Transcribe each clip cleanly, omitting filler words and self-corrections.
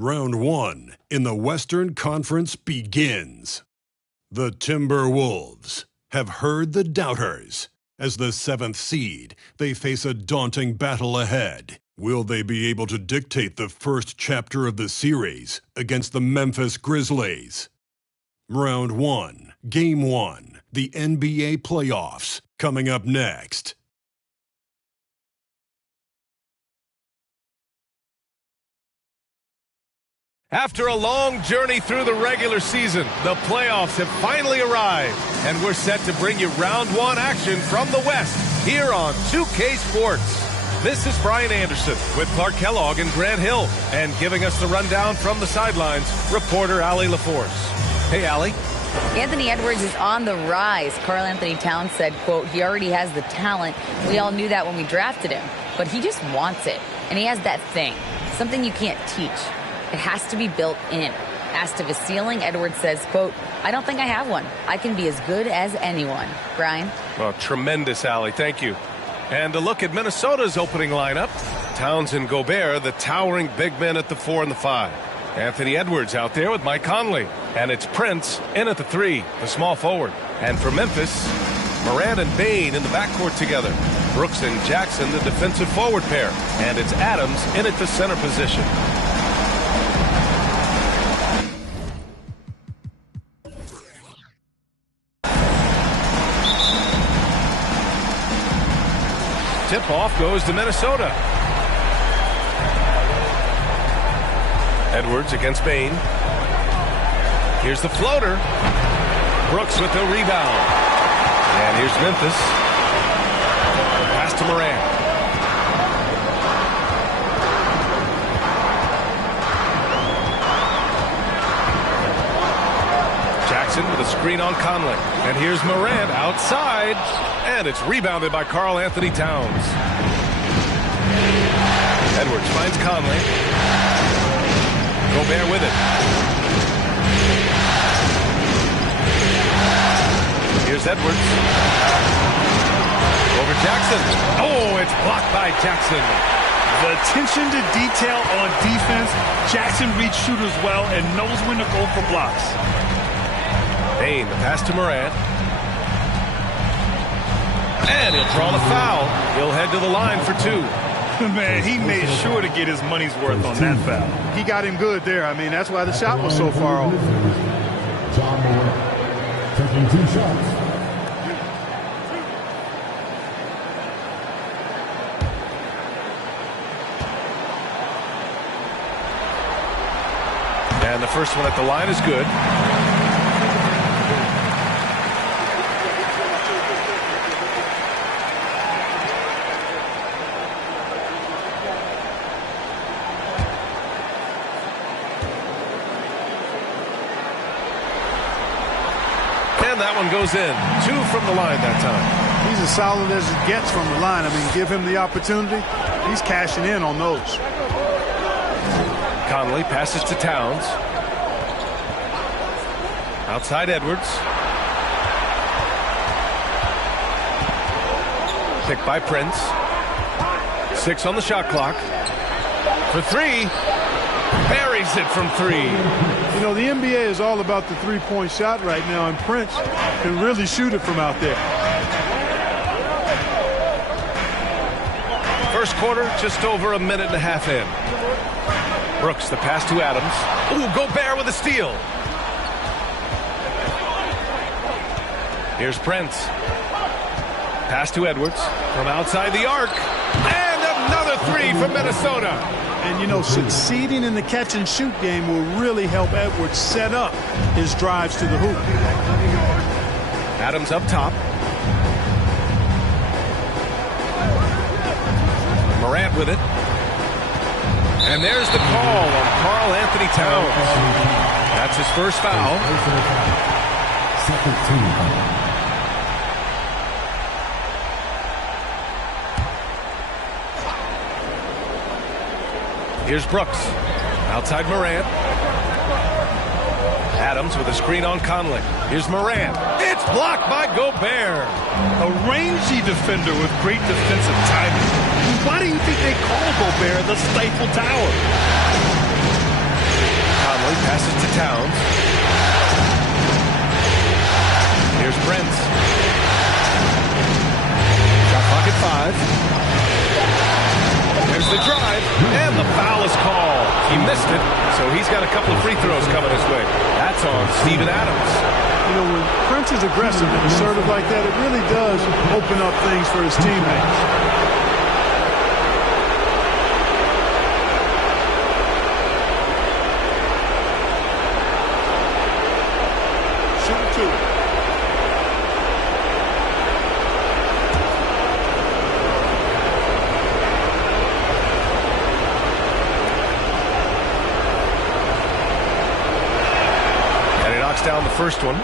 Round 1 in the Western Conference begins. The Timberwolves have heard the doubters. As the 7th seed, they face a daunting battle ahead. Will they be able to dictate the first chapter of the series against the Memphis Grizzlies? Round 1, Game 1, the NBA playoffs, coming up next. After a long journey through the regular season, the playoffs have finally arrived, and we're set to bring you round 1 action from the West here on 2K Sports. This is Brian Anderson with Clark Kellogg and Grant Hill, and giving us the rundown from the sidelines, reporter Allie LaForce. Hey, Allie. Anthony Edwards is on the rise. Karl Anthony Towns said, quote, he already has the talent. We all knew that when we drafted him, but he just wants it. And he has that thing, something you can't teach. It has to be built in. Asked of his ceiling, Edwards says, quote, I don't think I have one. I can be as good as anyone. Brian? Well, tremendous, Allie. Thank you. And a look at Minnesota's opening lineup. Towns and Gobert, the towering big men at the 4 and the 5. Anthony Edwards out there with Mike Conley. And it's Prince in at the 3, the small forward. And for Memphis, Morant and Bane in the backcourt together. Brooks and Jackson, the defensive forward pair. And it's Adams in at the center position. Tip-off goes to Minnesota. Edwards against Bane. Here's the floater. Brooks with the rebound. And here's Memphis. Pass to Morant. Jackson with a screen on Conley. And here's Morant outside. And it's rebounded by Karl Anthony Towns. Edwards finds Conley. Gobert with it. Here's Edwards. Over Jackson. Oh, it's blocked by Jackson. The attention to detail on defense. Jackson reads shooters well and knows when to go for blocks. Bane, the pass to Morant. And he'll draw the foul. He'll head to the line for 2. Man, he made sure to get his money's worth on that foul. He got him good there. I mean, that's why the shot was so far off. John Moore taking 2 shots. And the first one at the line is good. That one goes in. 2 from the line that time. He's as solid as it gets from the line. I mean, give him the opportunity. He's cashing in on those. Conley passes to Towns. Outside Edwards. Picked by Prince. 6 on the shot clock. For 3. Buries it from 3. You know, the NBA is all about the three-point shot right now, and Prince can really shoot it from out there. First quarter, just over a minute and a half in. Brooks, the pass to Adams. Ooh, Gobert with a steal. Here's Prince. Pass to Edwards from outside the arc. And another 3 from Minnesota. And, you know, succeeding in the catch-and-shoot game will really help Edwards set up his drives to the hoop. Adams up top. Morant with it. And there's the call on Karl Anthony Towns. That's his first foul. Second team. Here's Brooks. Outside Morant. Adams with a screen on Conley. Here's Morant. It's blocked by Gobert. A rangy defender with great defensive timing. Why do you think they call Gobert the Stifle Tower? Conley passes to Towns. Here's Brent. Shot clock at 5. There's the drive, and the foul is called. He missed it, so he's got a couple of free throws coming his way. That's on Steven Adams. You know, when Prince is aggressive and assertive like that, it really does open up things for his teammates. Shooting 2. Down the first one.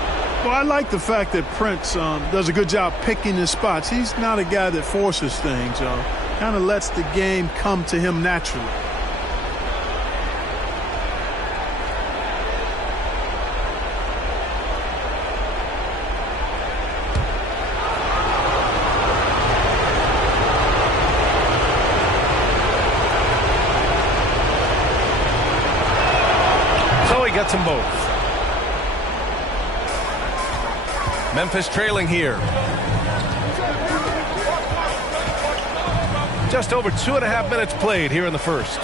Well, I like the fact that Prince does a good job picking his spots. He's not a guy that forces things. Kind of lets the game come to him naturally. So he gets them both. Memphis trailing here. Just over 2.5 minutes played here in the first.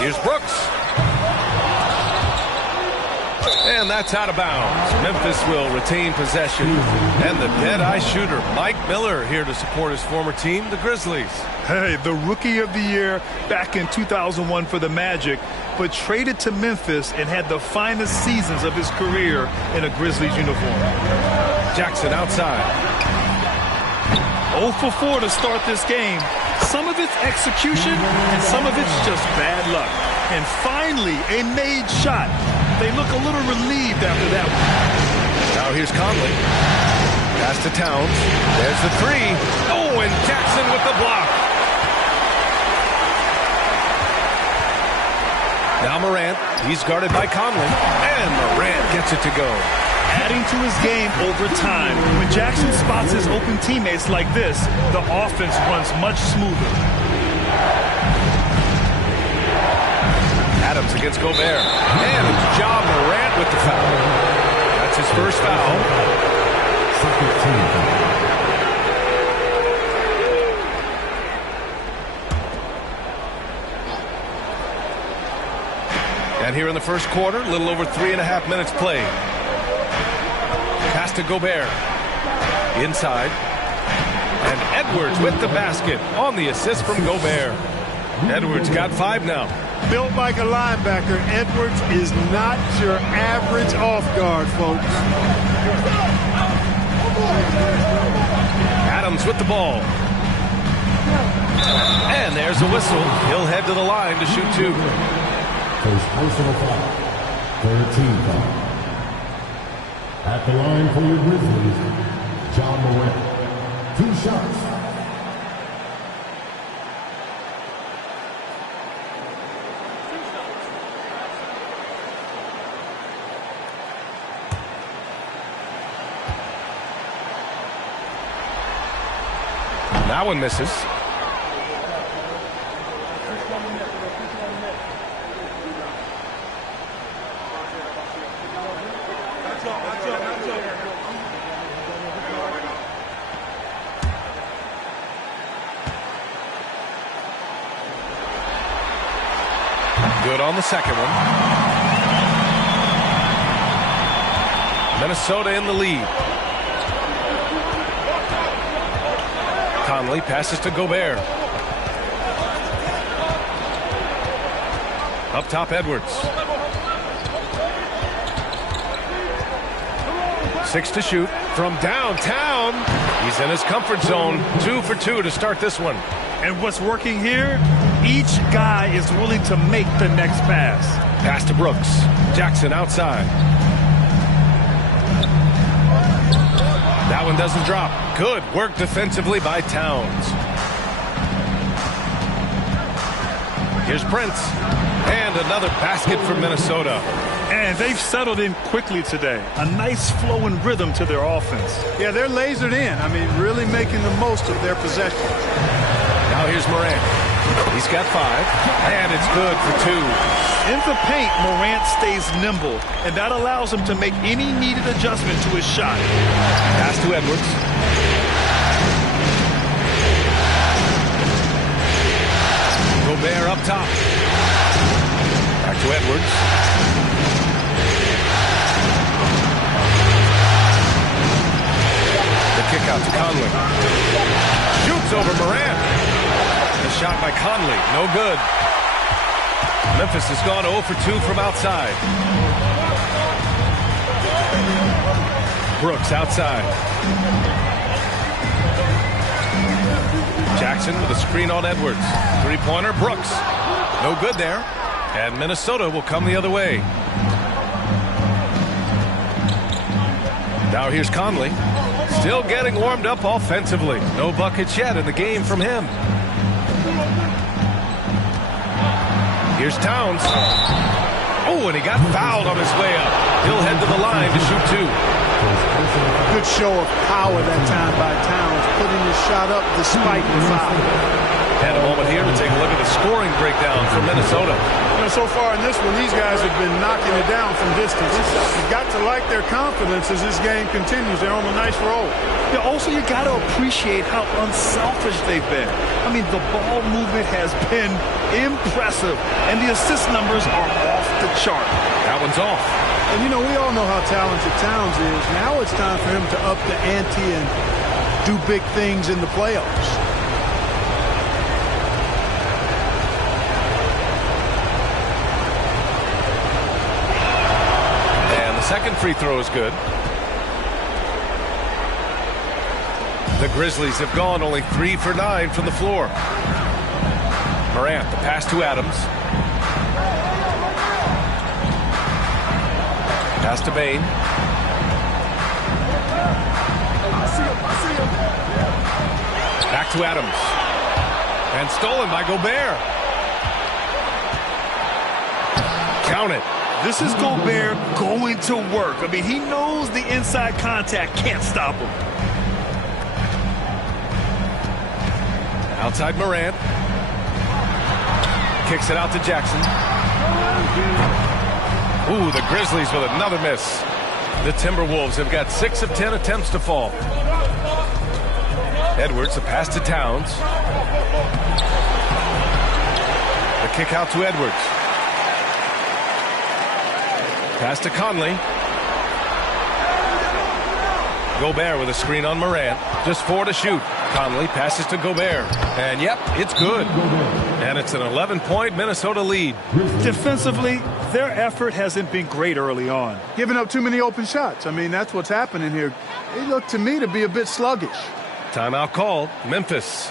Here's Brooks. And that's out of bounds. Memphis will retain possession. And the dead-eye shooter, Mike Miller, here to support his former team, the Grizzlies. Hey, the Rookie of the Year back in 2001 for the Magic, but traded to Memphis and had the finest seasons of his career in a Grizzlies uniform. Jackson outside. 0 for 4 to start this game. Some of it's execution and some of it's just bad luck. And finally, a made shot. They look a little relieved after that one. Now here's Conley. Pass to Towns. There's the 3. Oh, and Jackson with the block. Now Morant. He's guarded by Conley. And Morant gets it to go. Adding to his game over time. When Jackson spots his open teammates like this, the offense runs much smoother. Adams against Gobert. And it's Ja Morant with the foul. That's his first foul. Second team. And here in the first quarter, a little over 3.5 minutes played. Pass to Gobert. Inside. And Edwards with the basket on the assist from Gobert. Edwards got 5 now. Built like a linebacker, Edwards is not your average off guard, folks. Adams with the ball. And there's a whistle. He'll head to the line to shoot 2. First personal foul. Third team foul. At the line for the Grizzlies, John Morant. 2 shots. That one misses. Good on the second one. Minnesota in the lead. Conley passes to Gobert. Up top, Edwards. 6 to shoot from downtown. He's in his comfort zone. 2 for 2 to start this one. And what's working here? Each guy is willing to make the next pass. Pass to Brooks. Jackson outside. That one doesn't drop. Good work defensively by Towns. Here's Prince. And another basket for Minnesota. And they've settled in quickly today. A nice flow and rhythm to their offense. Yeah, they're lasered in. I mean, really making the most of their possession. Now here's Morant. He's got 5. And it's good for 2. In the paint, Morant stays nimble, and that allows him to make any needed adjustment to his shot. Pass to Edwards. Gobert up top. Back to Edwards. The kick out to Conley. Shoots over Morant. The shot by Conley. No good. Memphis has gone 0 for 2 from outside. Brooks outside. Jackson with a screen on Edwards. Three-pointer, Brooks. No good there. And Minnesota will come the other way. Now here's Conley. Still getting warmed up offensively. No buckets yet in the game from him. Here's Towns. Oh, and he got fouled on his way up. He'll head to the line to shoot 2. Good show of power that time by Towns, putting his shot up despite the foul. And a moment here to take a look at the scoring breakdown for Minnesota. You know, so far in this one, these guys have been knocking it down from distance. You've got to like their confidence as this game continues. They're on a nice roll. Yeah, also, you got to appreciate how unselfish they've been. I mean, the ball movement has been impressive, and the assist numbers are off the chart. That one's off. And, you know, we all know how talented Towns is. Now it's time for him to up the ante and do big things in the playoffs. And the second free throw is good. The Grizzlies have gone only 3 for 9 from the floor. Morant, the pass to Adams. Pass to Bain. Back to Adams. And stolen by Gobert. Count it. This is Gobert going to work. I mean, he knows the inside contact can't stop him. Outside Morant. Kicks it out to Jackson. Ooh, the Grizzlies with another miss. The Timberwolves have got 6 of 10 attempts to fall. Edwards, a pass to Towns. The kick out to Edwards. Pass to Conley. Gobert with a screen on Morant. Just 4 to shoot. Conley passes to Gobert. And yep, it's good. And it's an 11-point Minnesota lead. Defensively, their effort hasn't been great early on. Giving up too many open shots. I mean, that's what's happening here. They look to me to be a bit sluggish. Timeout called. Memphis.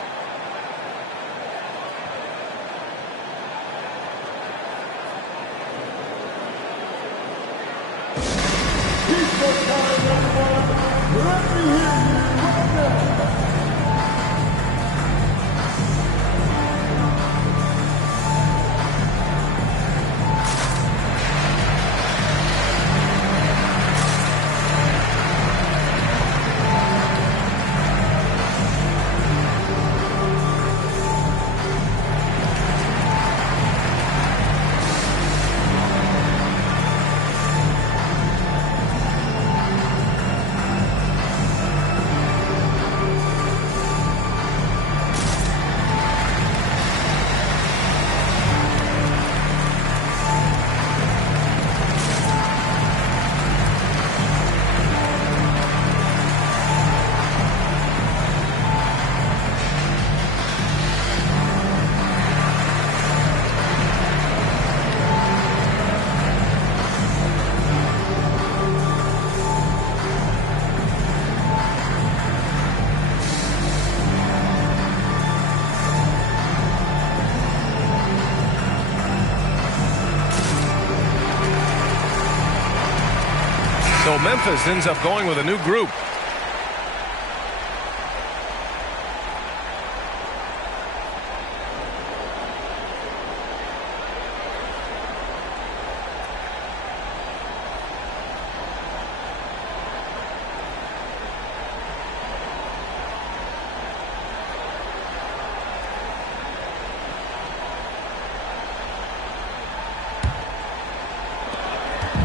So Memphis ends up going with a new group.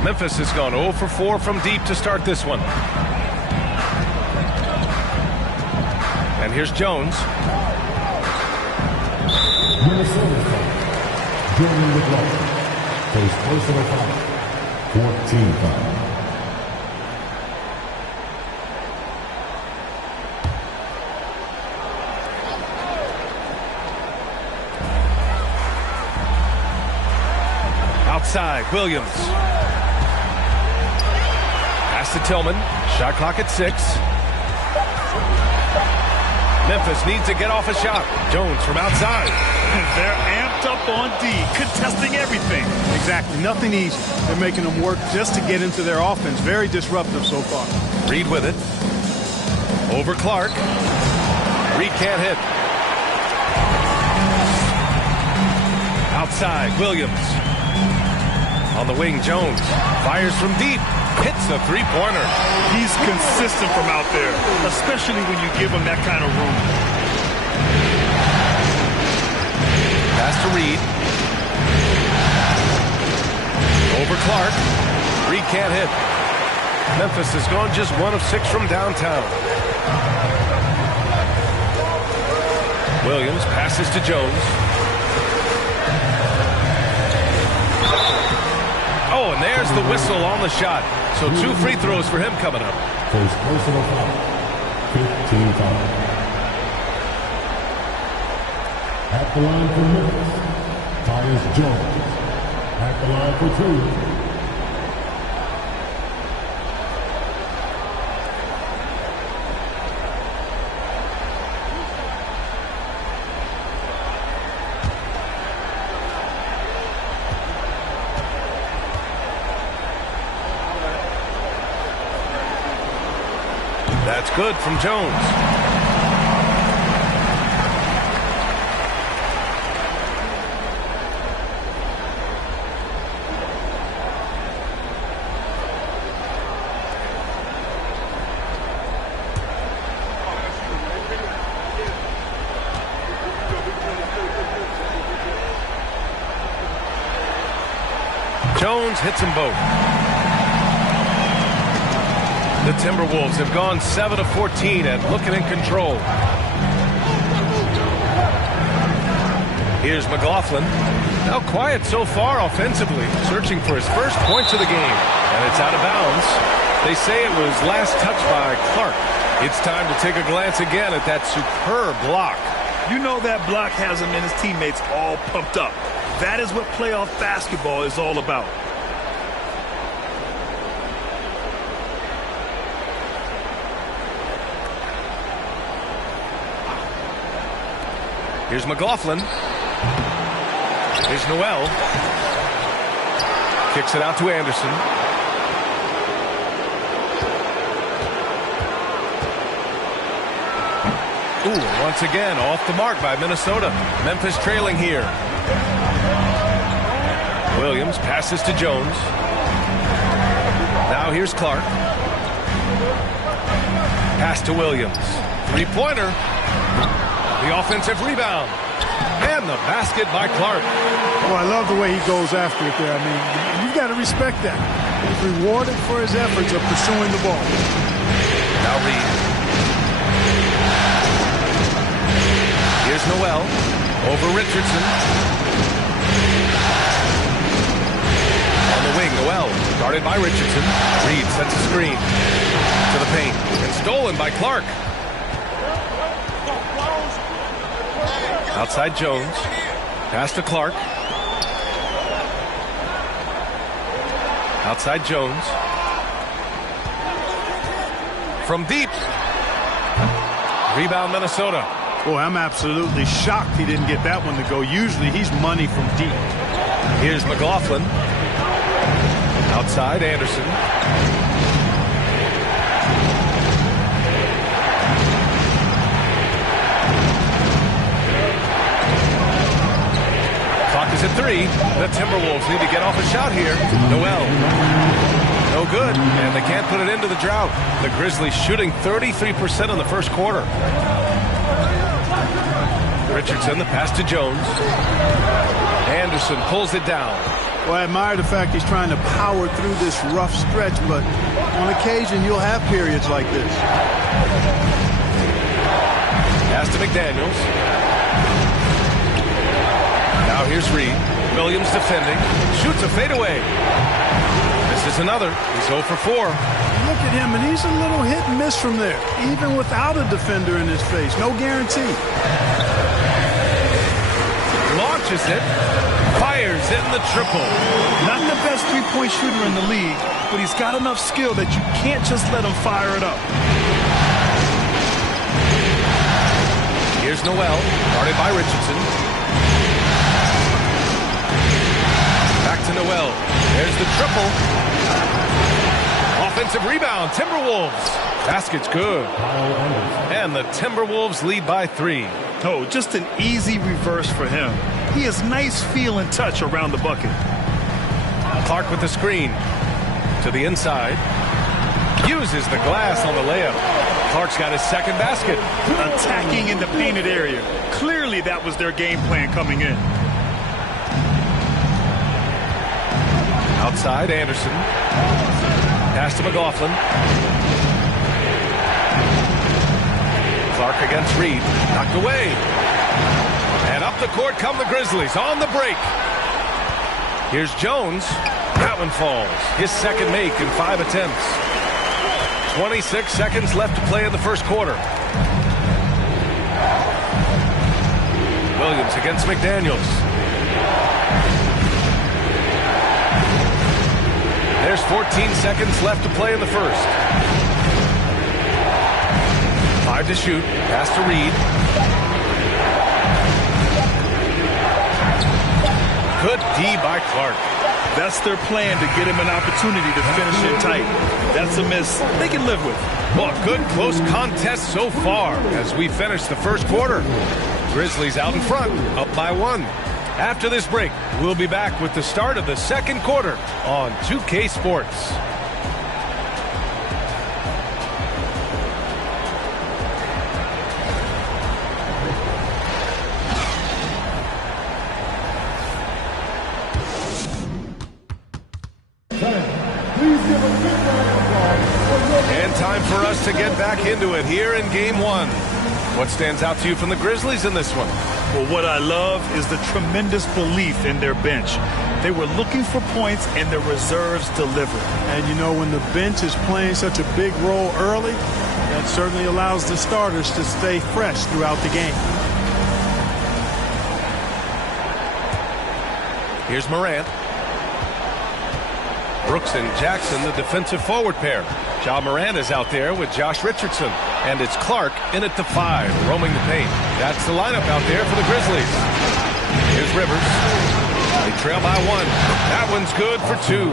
Memphis has gone 0 for 4 from deep to start this one. And here's Jones. Minnesota foul. Jordan McLaughlin. First personal foul. 14 foul. Outside, Williams. Pass to Tillman. Shot clock at 6. Memphis needs to get off a shot. Jones from outside. They're amped up on D, contesting everything. Exactly. Nothing easy. They're making them work just to get into their offense. Very disruptive so far. Reed with it. Over Clark. Reed can't hit. Outside, Williams. On the wing, Jones fires from deep, hits a three-pointer. He's consistent from out there, especially when you give him that kind of room. Pass to Reed. Over Clark. Reed can't hit. Memphis has gone just 1 of 6 from downtown. Williams passes to Jones. Oh, and there's the whistle on the shot. So 2 free throws for him coming up. First personal foul. 15 foul. At the line for Memphis, Tyus Jones. At the line for 2. That's good from Jones. Jones hits them both. The Timberwolves have gone 7 of 14 and looking in control. Here's McLaughlin. Now quiet so far offensively, searching for his first points of the game. And it's out of bounds. They say it was last touched by Clark. It's time to take a glance again at that superb block. You know that block has him and his teammates all pumped up. That is what playoff basketball is all about. Here's McLaughlin. Here's Noel. Kicks it out to Anderson. Ooh, once again, off the mark by Minnesota. Memphis trailing here. Williams passes to Jones. Now here's Clark. Pass to Williams. Three-pointer. The offensive rebound. And the basket by Clark. Oh, I love the way he goes after it there. I mean, you've got to respect that. He's rewarded for his efforts of pursuing the ball. Now Reed. Here's Noel. Over Richardson. On the wing, Noel. Guarded by Richardson. Reed sets a screen to the paint. And stolen by Clark. Outside Jones. Pass to Clark. Outside Jones. From deep. Rebound Minnesota. Boy, I'm absolutely shocked he didn't get that one to go. Usually he's money from deep. Here's McLaughlin. Outside Anderson. Clock is at 3. The Timberwolves need to get off a shot here. Noel. No good, and they can't put it into the drought. The Grizzlies shooting 33% in the first quarter. Richardson, the pass to Jones. Anderson pulls it down. Well, I admire the fact he's trying to power through this rough stretch, but on occasion you'll have periods like this. Pass to McDaniels. Now here's Reed. Williams defending. Shoots a fadeaway. This is another. He's 0 for 4. Look at him, and he's a little hit and miss from there, even without a defender in his face. No guarantee. Launches it. Fires in the triple. Not the best three-point shooter in the league, but he's got enough skill that you can't just let him fire it up. Here's Noel, guarded by Richardson. Back to Noel. There's the triple. Offensive rebound, Timberwolves. Basket's good. And the Timberwolves lead by 3. Oh, just an easy reverse for him. He has nice feel and touch around the bucket. Clark with the screen. To the inside. Uses the glass on the layup. Clark's got his second basket. Attacking in the painted area. Clearly that was their game plan coming in. Outside, Anderson. Pass to McLaughlin. Clark against Reed. Knocked away. And up the court come the Grizzlies on the break. Here's Jones. That one falls. His second make in 5 attempts. 26 seconds left to play in the first quarter. Williams against McDaniels. There's 14 seconds left to play in the first. 5 to shoot. Pass to Reed. Good D by Clark. That's their plan, to get him an opportunity to finish it tight. That's a miss they can live with. Well, good close contest so far as we finish the first quarter. Grizzlies out in front, up by 1. After this break, we'll be back with the start of the second quarter on 2K Sports. And time for us to get back into it here in Game 1. What stands out to you from the Grizzlies in this one? Well, what I love is the tremendous belief in their bench. They were looking for points, and their reserves delivered. And you know, when the bench is playing such a big role early, that certainly allows the starters to stay fresh throughout the game. Here's Morant. Brooks and Jackson, the defensive forward pair. Ja Morant is out there with Josh Richardson. And it's Clark in at the 5, roaming the paint. That's the lineup out there for the Grizzlies. Here's Rivers. They trail by 1. That one's good for 2.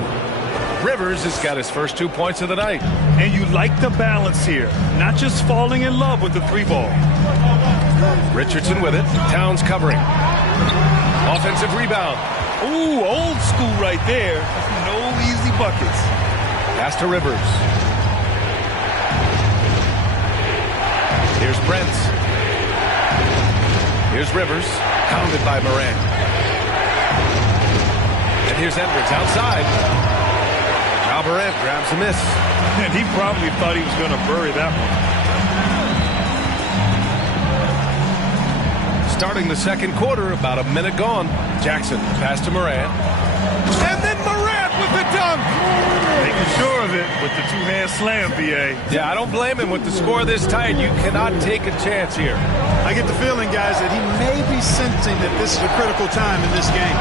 Rivers has got his first 2 points of the night. And you like the balance here. Not just falling in love with the 3-ball. Richardson with it. Towns covering. Offensive rebound. Ooh, old school right there. No easy buckets. Pass to Rivers. Here's Brent. Here's Rivers. Pounded by Morant. And here's Edwards outside. Now Morant grabs a miss. And he probably thought he was going to bury that one. Starting the second quarter, about a minute gone. Jackson, pass to Morant. And then Morant with the dunk! Making sure of it with the 2-hand slam, B.A. Yeah, I don't blame him. With the score this tight, you cannot take a chance here. I get the feeling, guys, that he may be sensing that this is a critical time in this game.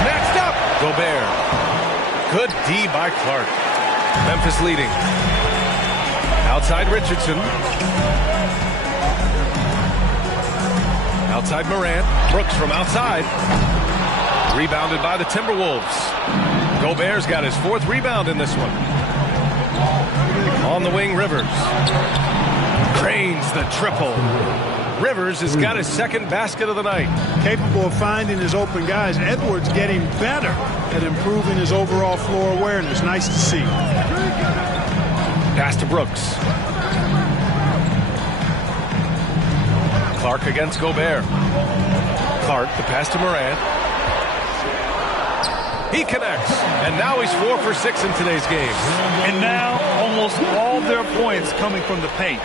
Snatched up! Gobert. Good D by Clark. Memphis leading. Outside Richardson. Outside Morant. Brooks from outside. Rebounded by the Timberwolves. Gobert's got his 4th rebound in this one. On the wing, Rivers. Cranes the triple. Rivers has got his 2nd basket of the night. Capable of finding his open guys. Edwards getting better at improving his overall floor awareness. Nice to see. Pass to Brooks. Clark against Gobert. Clark, the pass to Morant. He connects, and now he's 4 for 6 in today's game. And now almost all their points coming from the paint.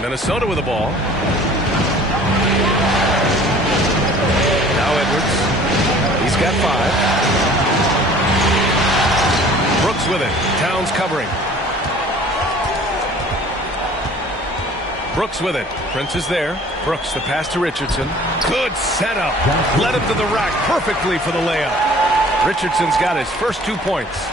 Minnesota with the ball. Now Edwards. He's got 5. Brooks with it. Towns covering. Brooks with it. Prince is there. Brooks, the pass to Richardson. Good setup. Led him to the rack perfectly for the layup. Richardson's got his first 2 points.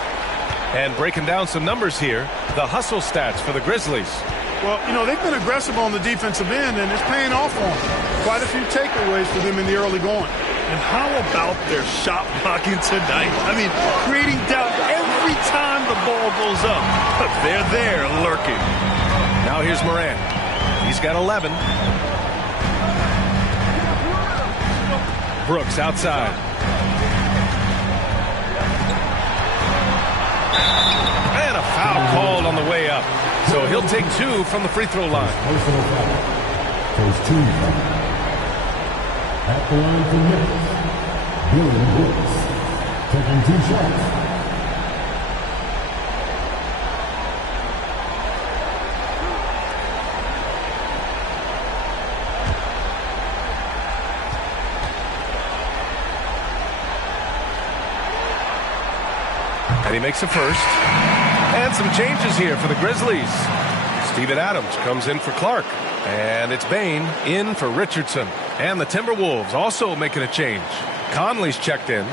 And breaking down some numbers here, the hustle stats for the Grizzlies. Well, you know, they've been aggressive on the defensive end, and it's paying off for them. Quite a few takeaways for them in the early going. And how about their shot blocking tonight? I mean, creating doubt every time the ball goes up. But they're there lurking. Now here's Moran. He's got 11. Brooks outside. And a foul called on the way up. So he'll take 2 from the free throw line. Personal foul. First 2 foul. At the line for Memphis, Billy Brooks, taking 2 shots. And he makes a first. And some changes here for the Grizzlies. Steven Adams comes in for Clark. And it's Bain in for Richardson. And the Timberwolves also making a change. Conley's checked in.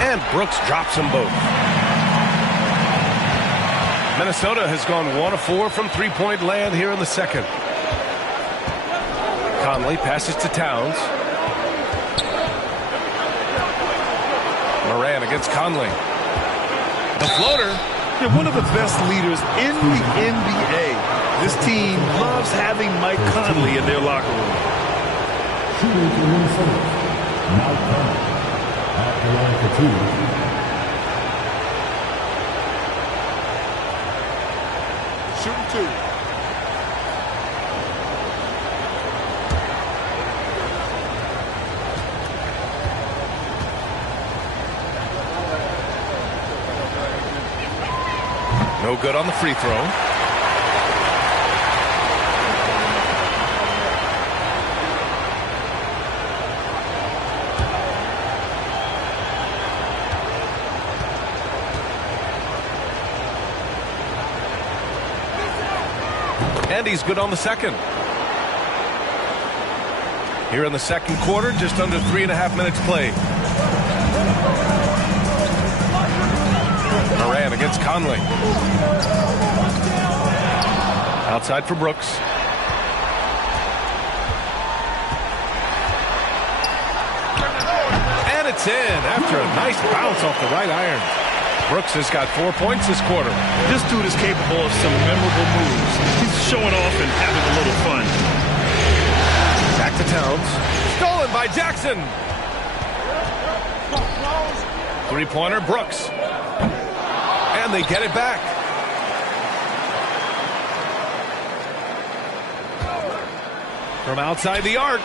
And Brooks drops them both. Minnesota has gone 1 of 4 from three-point land here in the second. Conley passes to Towns. Moran against Conley. The floater. They're one of the best leaders in the NBA. This team loves having Mike Conley in their locker room. Shooting for Minnesota, Mike Conley. At the line for 2. Shooting 2. No good on the free throw. And he's good on the second. Here in the second quarter, just under 3.5 minutes played. Moran against Conley. Outside for Brooks. And it's in after a nice bounce off the right iron. Brooks has got 4 points this quarter. This dude is capable of some memorable moves. He's showing off and having a little fun. Back to Towns. Stolen by Jackson. Three-pointer, Brooks. And they get it back. From outside the arc.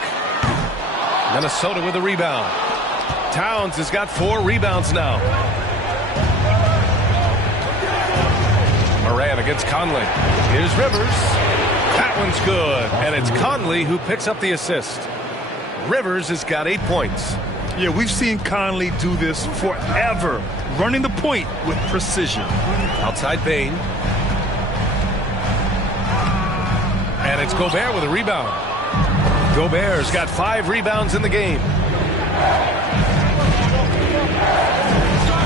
Minnesota with a rebound. Towns has got 4 rebounds now. Moran against Conley. Here's Rivers. That one's good. And it's Conley who picks up the assist. Rivers has got 8 points. Yeah, we've seen Conley do this forever. Running the point with precision. Outside Bain. And it's Gobert with a rebound. Gobert's got 5 rebounds in the game.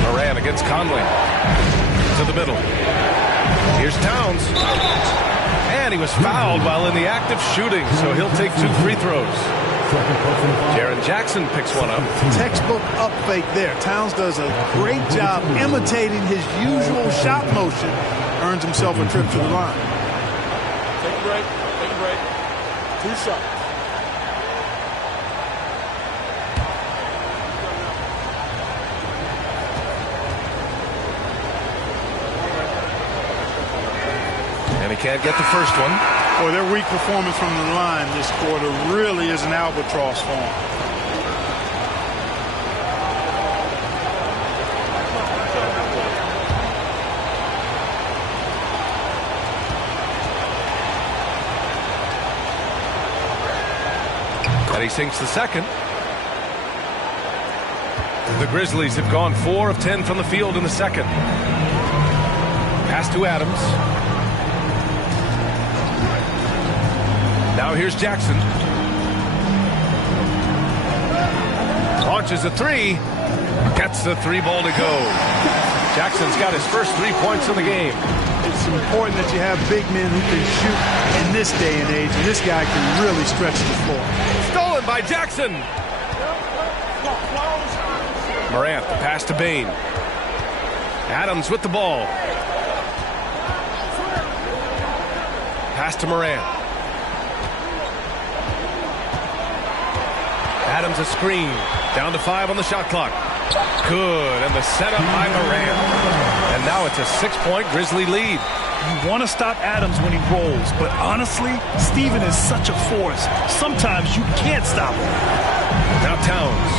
Moran against Conley. To the middle. Here's Towns. And he was fouled while in the act of shooting, so he'll take 2 free throws. Jaren Jackson picks one up. Textbook up fake there. Towns does a great job imitating his usual shot motion. Earns himself a trip to the line. Take a break. Take a break. 2 shots. can't get the first one. Boy, their weak performance from the line this quarter really is an albatross for them. And he sinks the second. The Grizzlies have gone 4 of 10 from the field in the second. Pass to Adams. Now here's Jackson. Launches a three. Gets the three ball to go. Jackson's got his first 3 points of the game. It's important that you have big men who can shoot in this day and age, and this guy can really stretch the floor. Stolen by Jackson. Morant, the pass to Bain. Adams with the ball. Pass to Morant. Adams a screen. Down to 5 on the shot clock. Good, and the setup by Morant. And now it's a 6-point Grizzly lead. You want to stop Adams when he rolls, but honestly, Steven is such a force. Sometimes you can't stop him. Now Towns.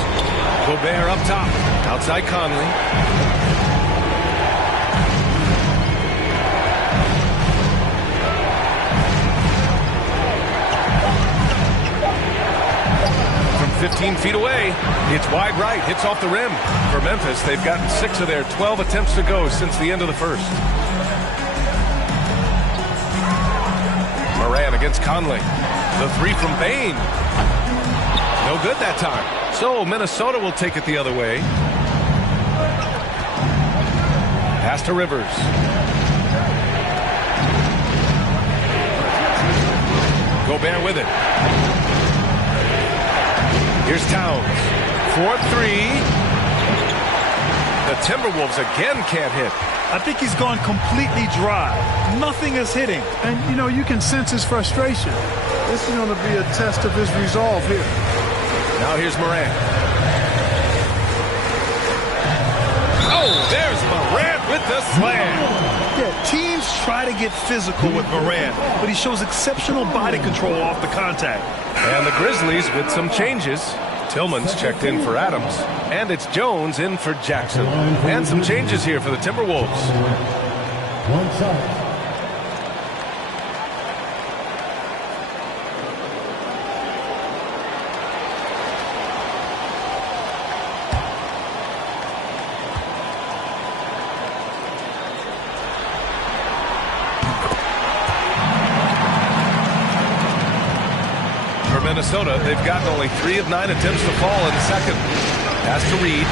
Gobert up top. Outside Conley. From 15 feet away, it's wide right, hits off the rim. For Memphis, they've gotten 6 of their 12 attempts to go since the end of the first. Morant against Conley. The three from Bain. No good that time. So Minnesota will take it the other way. Pass to Rivers. Gobert with it. Here's Towns. 4-3. The Timberwolves again can't hit. I think he's gone completely dry. Nothing is hitting. And, you know, you can sense his frustration. This is going to be a test of his resolve here. Now here's Morant. Oh, there's Morant with the slam. Yeah, teams try to get physical with Morant, but he shows exceptional body control off the contact. And the Grizzlies with some changes. Tillman's checked in for Adams, and it's Jones in for Jackson. And some changes here for the Timberwolves. One shot. Minnesota, they've gotten only 3 of 9 attempts to fall in the second. Pass to Reed.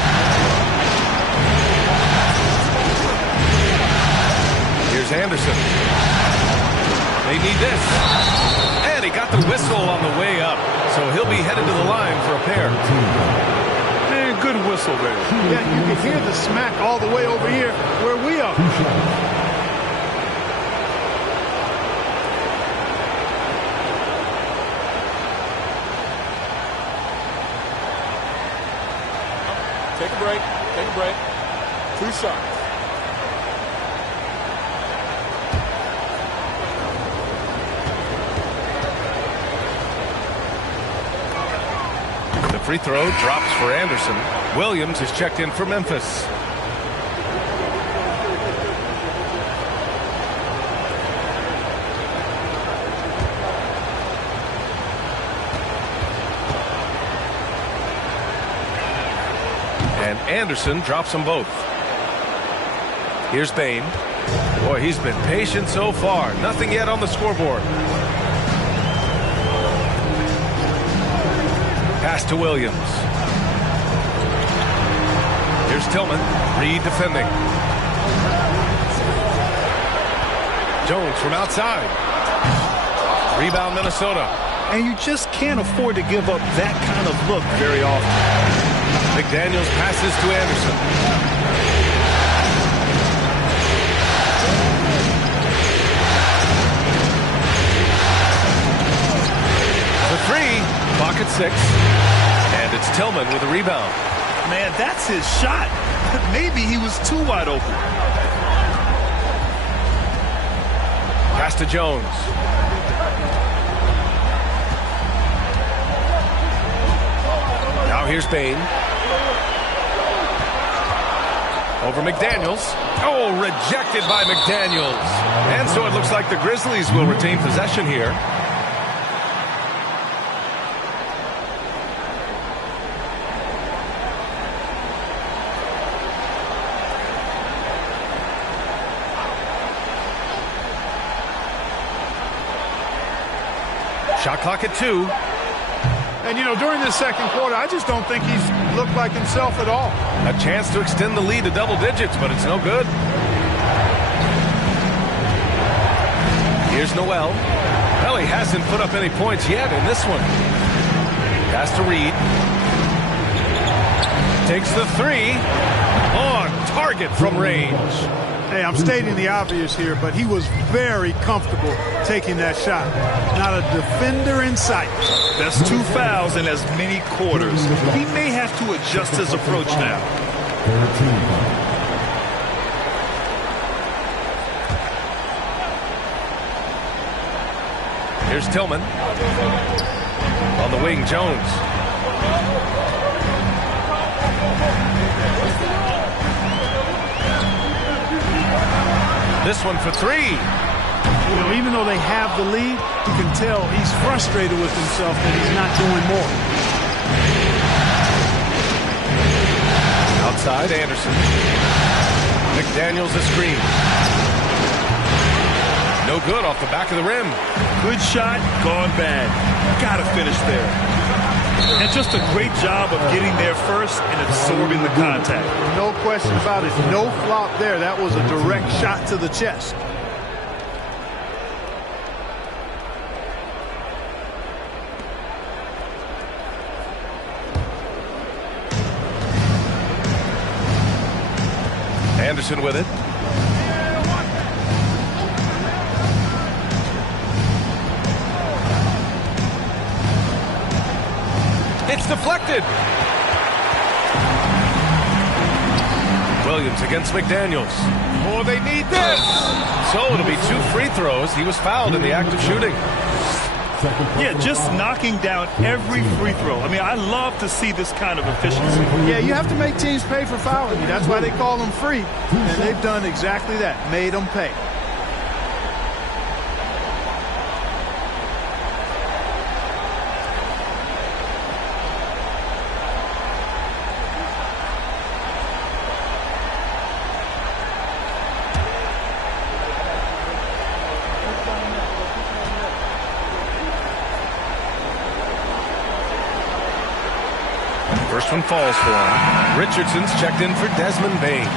Here's Anderson. They need this. And he got the whistle on the way up. So he'll be headed to the line for a pair. Man, good whistle there. Yeah, you can hear the smack all the way over here where we are. Take a break. Take a break. 2 shots. The free throw drops for Anderson. Williams is checked in for Memphis. And Anderson drops them both. Here's Bain. Boy, he's been patient so far. Nothing yet on the scoreboard. Pass to Williams. Here's Tillman. Reed defending. Jones from outside. Rebound Minnesota. And you just can't afford to give up that kind of look very often. McDaniels passes to Anderson. The three, clock at 6, and it's Tillman with a rebound. Man, that's his shot. Maybe he was too wide open. Pass to Jones. Now here's Bain. Over McDaniels. Oh, rejected by McDaniels. And so it looks like the Grizzlies will retain possession here. Shot clock at 2. And, you know, during this second quarter, I just don't think he's looked like himself at all. A chance to extend the lead to double digits, but it's no good. Here's Noel. Well, he hasn't put up any points yet in this one. Has to Reed. Takes the 3. On target from range. Hey, I'm stating the obvious here, but he was very comfortable taking that shot. Not a defender in sight. That's 2 fouls in as many quarters. He may have to adjust his approach now. Here's Tillman. On the wing, Jones. This one for 3. You know, even though they have the lead, you can tell he's frustrated with himself that he's not doing more. Outside, Anderson. McDaniels a screen. No good off the back of the rim. Good shot, gone bad. Gotta finish there. And just a great job of getting there first and absorbing the contact. No question about it. No flop there. That was a direct shot to the chest. Anderson with it. It's deflected. Williams against McDaniels. Oh, they need this. So it'll be 2 free throws. He was fouled in the act of shooting. Yeah, just knocking down every free throw. I mean, I love to see this kind of efficiency. Yeah, you have to make teams pay for fouling you. That's why they call them free. And they've done exactly that. Made them pay. First one falls for him. Richardson's checked in for Desmond Bain.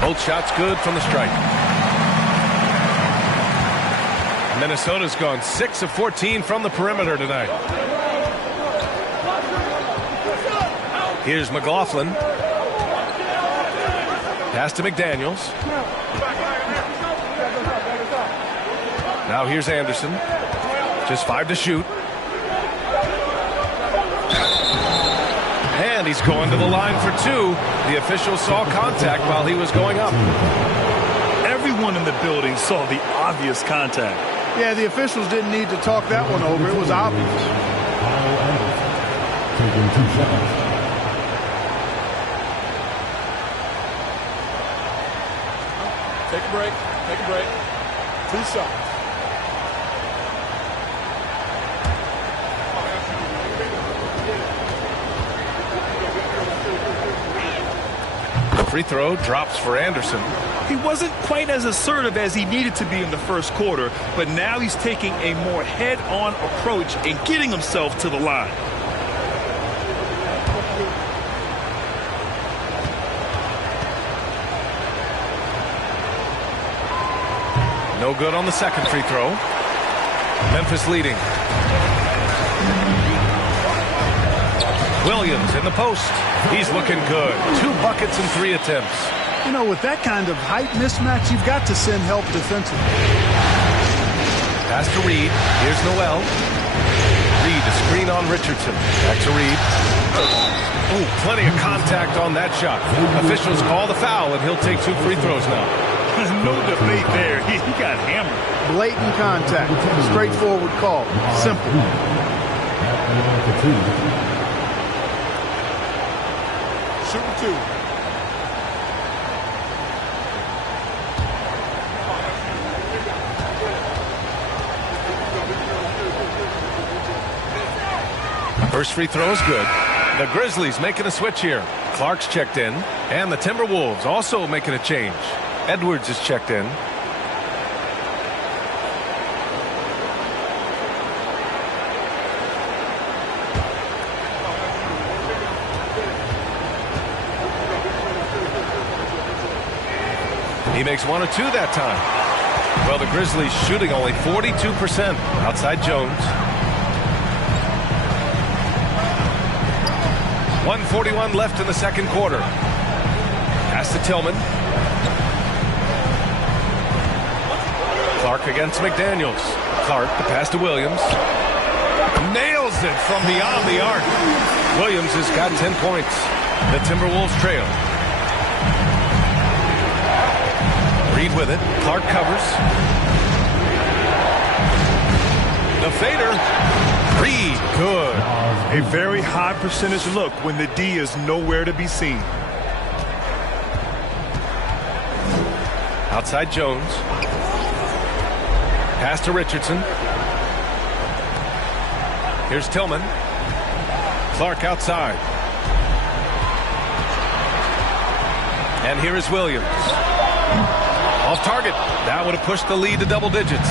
Both shots good from the stripe. Minnesota's gone 6 of 14 from the perimeter tonight. Here's McLaughlin. Pass to McDaniels. Now here's Anderson. Just 5 to shoot. And he's going to the line for 2. The official saw contact while he was going up. Everyone in the building saw the obvious contact. Yeah, the officials didn't need to talk that one over. It was obvious. Taking 2 shots. Take a break. Take a break. 2 shots. Free throw drops for Anderson. He wasn't quite as assertive as he needed to be in the first quarter, but now he's taking a more head-on approach and getting himself to the line. No good on the second free throw. Memphis leading. Williams in the post. He's looking good. 2 buckets in 3 attempts. You know, with that kind of height mismatch, you've got to send help defensively. Pass to Reed. Here's Noel. Reed, a screen on Richardson. Back to Reed. Oh, plenty of contact on that shot. Officials call the foul, and he'll take 2 free throws now. No debate there. He got hammered. Blatant contact. Straightforward call. Simple. Shooting 2. First free throw is good. The Grizzlies making a switch here. Clark's checked in, and the Timberwolves also making a change. Edwards is checked in. He makes 1 of 2 that time. Well, the Grizzlies shooting only 42%. Outside Jones. 1:41 left in the second quarter. Pass to Tillman. Clark against McDaniels. Clark, the pass to Williams. Nails it from beyond the arc. Williams has got 10 points. The Timberwolves trail. Reed with it. Clark covers. The fader. Reed, good. A very high percentage look when the D is nowhere to be seen. Outside Jones. Pass to Richardson. Here's Tillman. Clark outside. And here is Williams. Off target. That would have pushed the lead to double digits.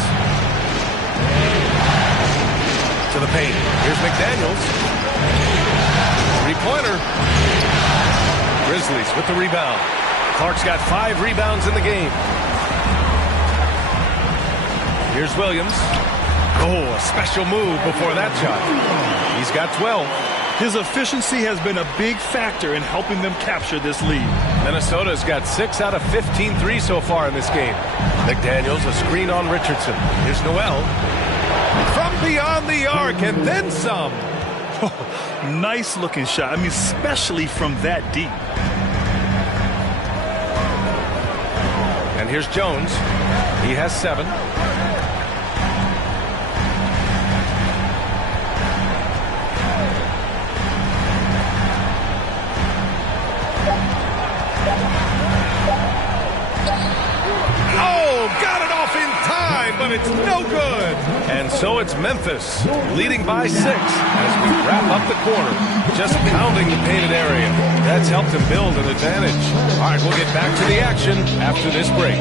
To the paint. Here's McDaniels. 3-pointer. Grizzlies with the rebound. Clark's got 5 rebounds in the game. Here's Williams. Oh, a special move before that shot. He's got 12. His efficiency has been a big factor in helping them capture this lead. Minnesota's got 6 out of 15 threes so far in this game. McDaniels, a screen on Richardson. Here's Noel. From beyond the arc, and then some. Nice looking shot. I mean, especially from that deep. And here's Jones. He has 7. But it's no good. And so it's Memphis leading by 6 as we wrap up the quarter. Just pounding the painted area. That's helped him build an advantage. All right, we'll get back to the action after this break.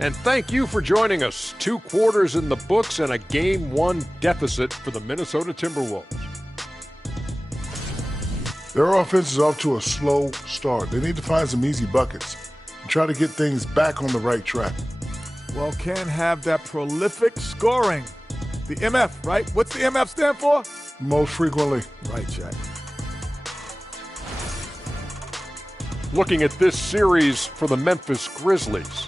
And thank you for joining us. 2 quarters in the books and a Game 1 deficit for the Minnesota Timberwolves. Their offense is off to a slow start. They need to find some easy buckets and try to get things back on the right track. Well, can have that prolific scoring. The MF, right? What's the MF stand for? Most frequently. Right, Jack. Looking at this series for the Memphis Grizzlies.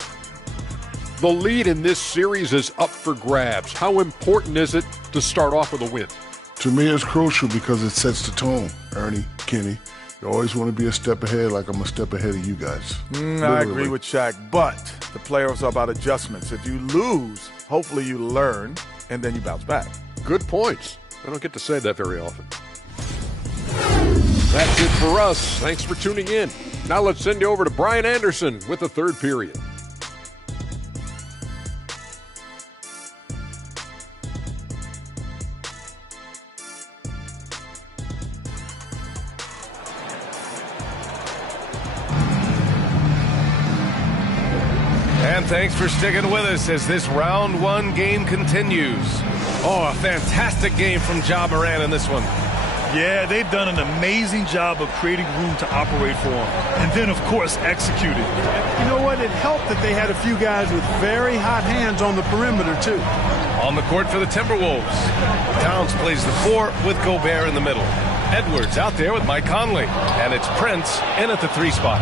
The lead in this series is up for grabs. How important is it to start off with a win? To me, it's crucial because it sets the tone, Ernie, Kenny. You always want to be a step ahead, like I'm a step ahead of you guys. I agree with Shaq, but the playoffs are about adjustments. If you lose, hopefully you learn, and then you bounce back. Good points. I don't get to say that very often. That's it for us. Thanks for tuning in. Now let's send you over to Brian Anderson with the third period. And thanks for sticking with us as this round one game continues. Oh, a fantastic game from Ja Morant in this one. Yeah, they've done an amazing job of creating room to operate for him. And then, of course, executed. You know what? It helped that they had a few guys with very hot hands on the perimeter, too. On the court for the Timberwolves, Towns plays the 4 with Gobert in the middle. Edwards out there with Mike Conley. And it's Prince in at the 3 spot.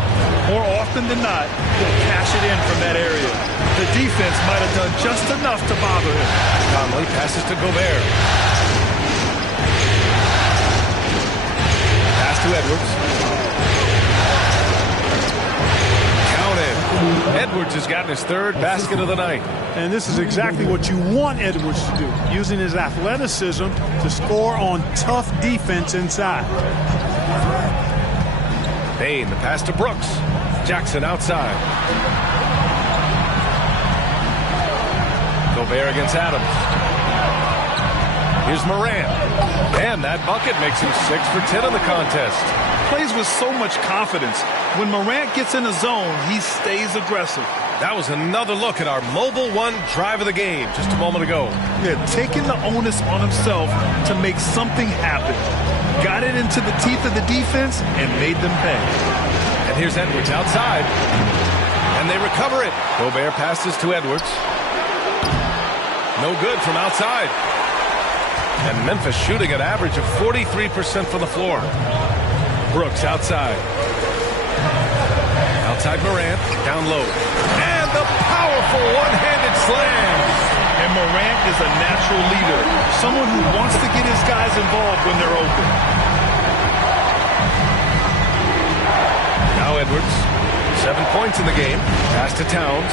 More often than not, he'll cash it in from that area. The defense might have done just enough to bother him. Conley passes to Gobert. Pass to Edwards. Counted. Edwards has gotten his 3rd basket of the night. And this is exactly what you want Edwards to do, using his athleticism to score on tough defense inside. Bain, the pass to Brooks. Jackson outside. Gobert against Adams. Here's Morant. And that bucket makes him 6 for 10 in the contest. Plays with so much confidence. When Morant gets in the zone, he stays aggressive. That was another look at our Mobile One drive of the game just a moment ago. Yeah, taking the onus on himself to make something happen. Got it into the teeth of the defense and made them pay. And here's Edwards outside. And they recover it. Gobert passes to Edwards. No good from outside. And Memphis shooting an average of 43% from the floor. Brooks outside. Outside Morant, down low. And the powerful one-handed slam. And Morant is a natural leader. Someone who wants to get his guys involved when they're open. Now Edwards. 7 points in the game. Pass to Towns.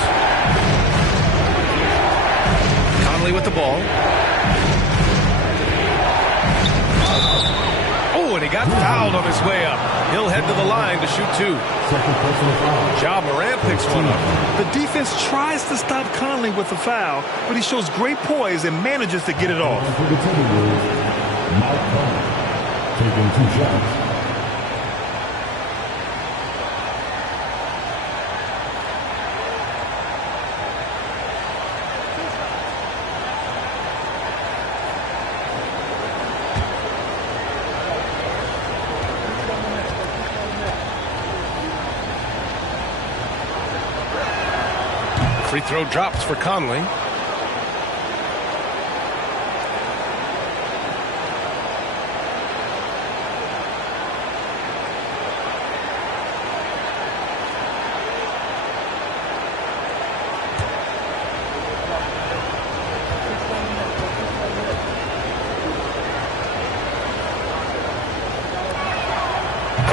Conley with the ball. Oh, and he got fouled on his way up. He'll head to the line to shoot 2. Ja Morant picks one up. The defense tries to stop Conley with the foul, but he shows great poise and manages to get it off. For the Timberwolves, Mike Conley, taking 2 shots. Free throw drops for Conley.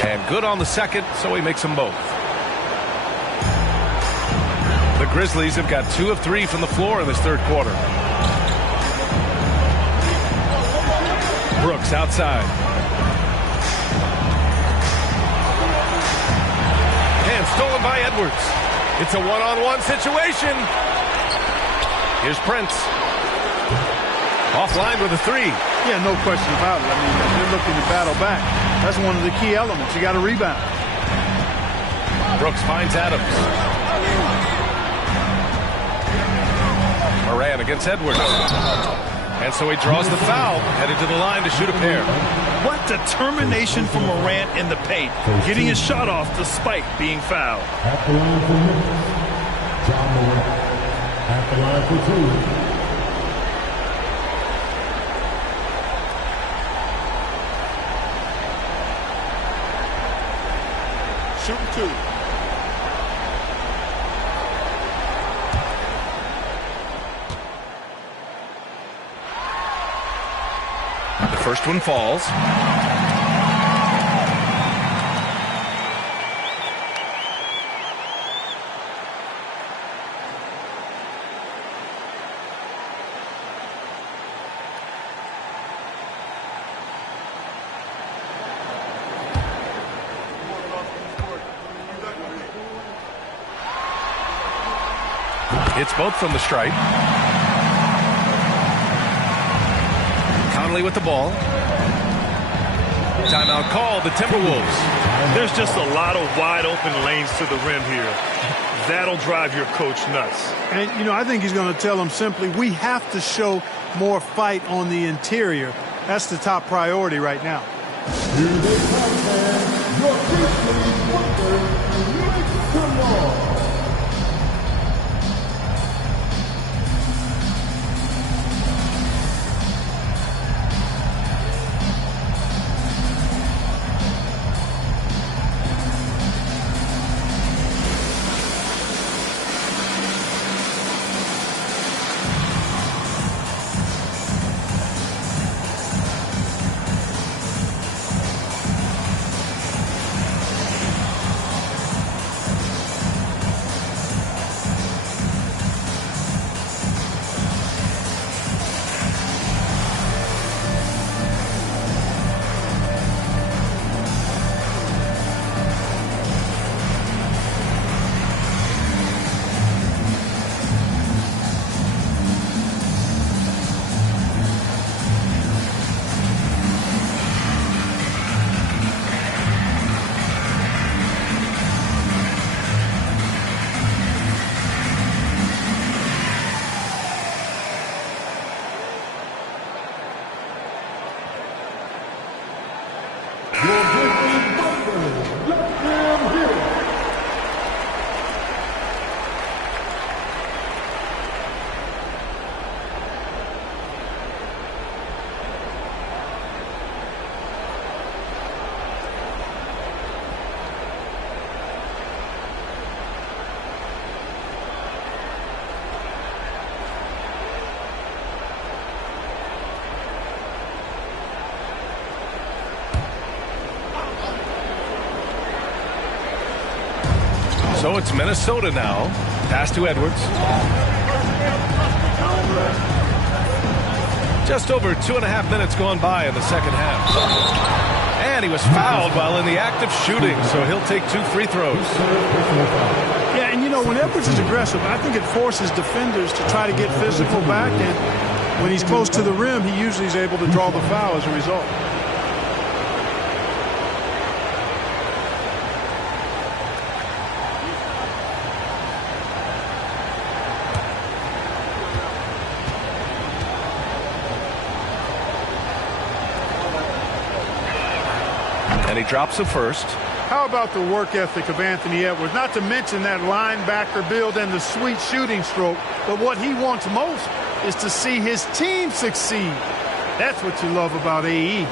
And good on the second, so he makes them both. The Grizzlies have got 2 of 3 from the floor in this 3rd quarter. Brooks outside. And stolen by Edwards. It's a one-on-one situation. Here's Prince. Offline with a 3. Yeah, no question about it. I mean, they're looking to battle back. That's one of the key elements. You got to rebound. Brooks finds Adams. Morant against Edwards. And so he draws the foul, headed to the line to shoot a pair. What determination from Morant in the paint, getting his shot off despite being fouled. At the line for Memphis, Ja Morant. At the line for 2. Shooting 2. The first one falls. It's both from the stripe. Conley with the ball. Timeout called, the Timberwolves. There's just a lot of wide open lanes to the rim here. That'll drive your coach nuts. And, I think he's going to tell them simply, we have to show more fight on the interior. That's the top priority right now. Here they come, man. Your Grizzlies wonder, make some noise. So it's Minnesota now. Pass to Edwards. Just over 2.5 minutes gone by in the second half. And he was fouled while in the act of shooting, so he'll take 2 free throws. Yeah, and when Edwards is aggressive, I think it forces defenders to try to get physical back, and when he's close to the rim, he usually is able to draw the foul as a result. And he drops the first. How about the work ethic of Anthony Edwards? Not to mention that linebacker build and the sweet shooting stroke. But what he wants most is to see his team succeed. That's what you love about AE.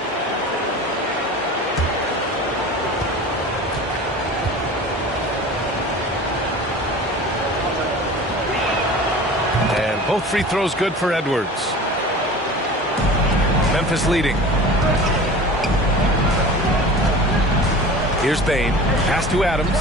And both free throws good for Edwards. Memphis leading. Here's Bain. Pass to Adams.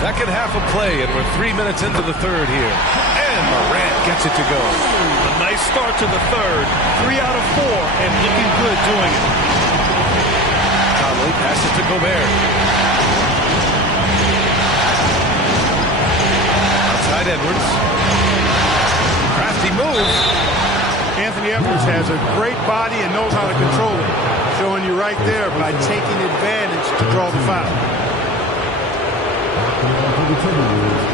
Second half of play, and we're 3 minutes into the third here. And Morant gets it to go. A nice start to the third. 3 out of 4, and looking good doing it. Conley passes to Gobert. Outside Edwards. Crafty move. Anthony Edwards has a great body and knows how to control it. Showing you right there by taking advantage to draw the foul. For the Timberwolves,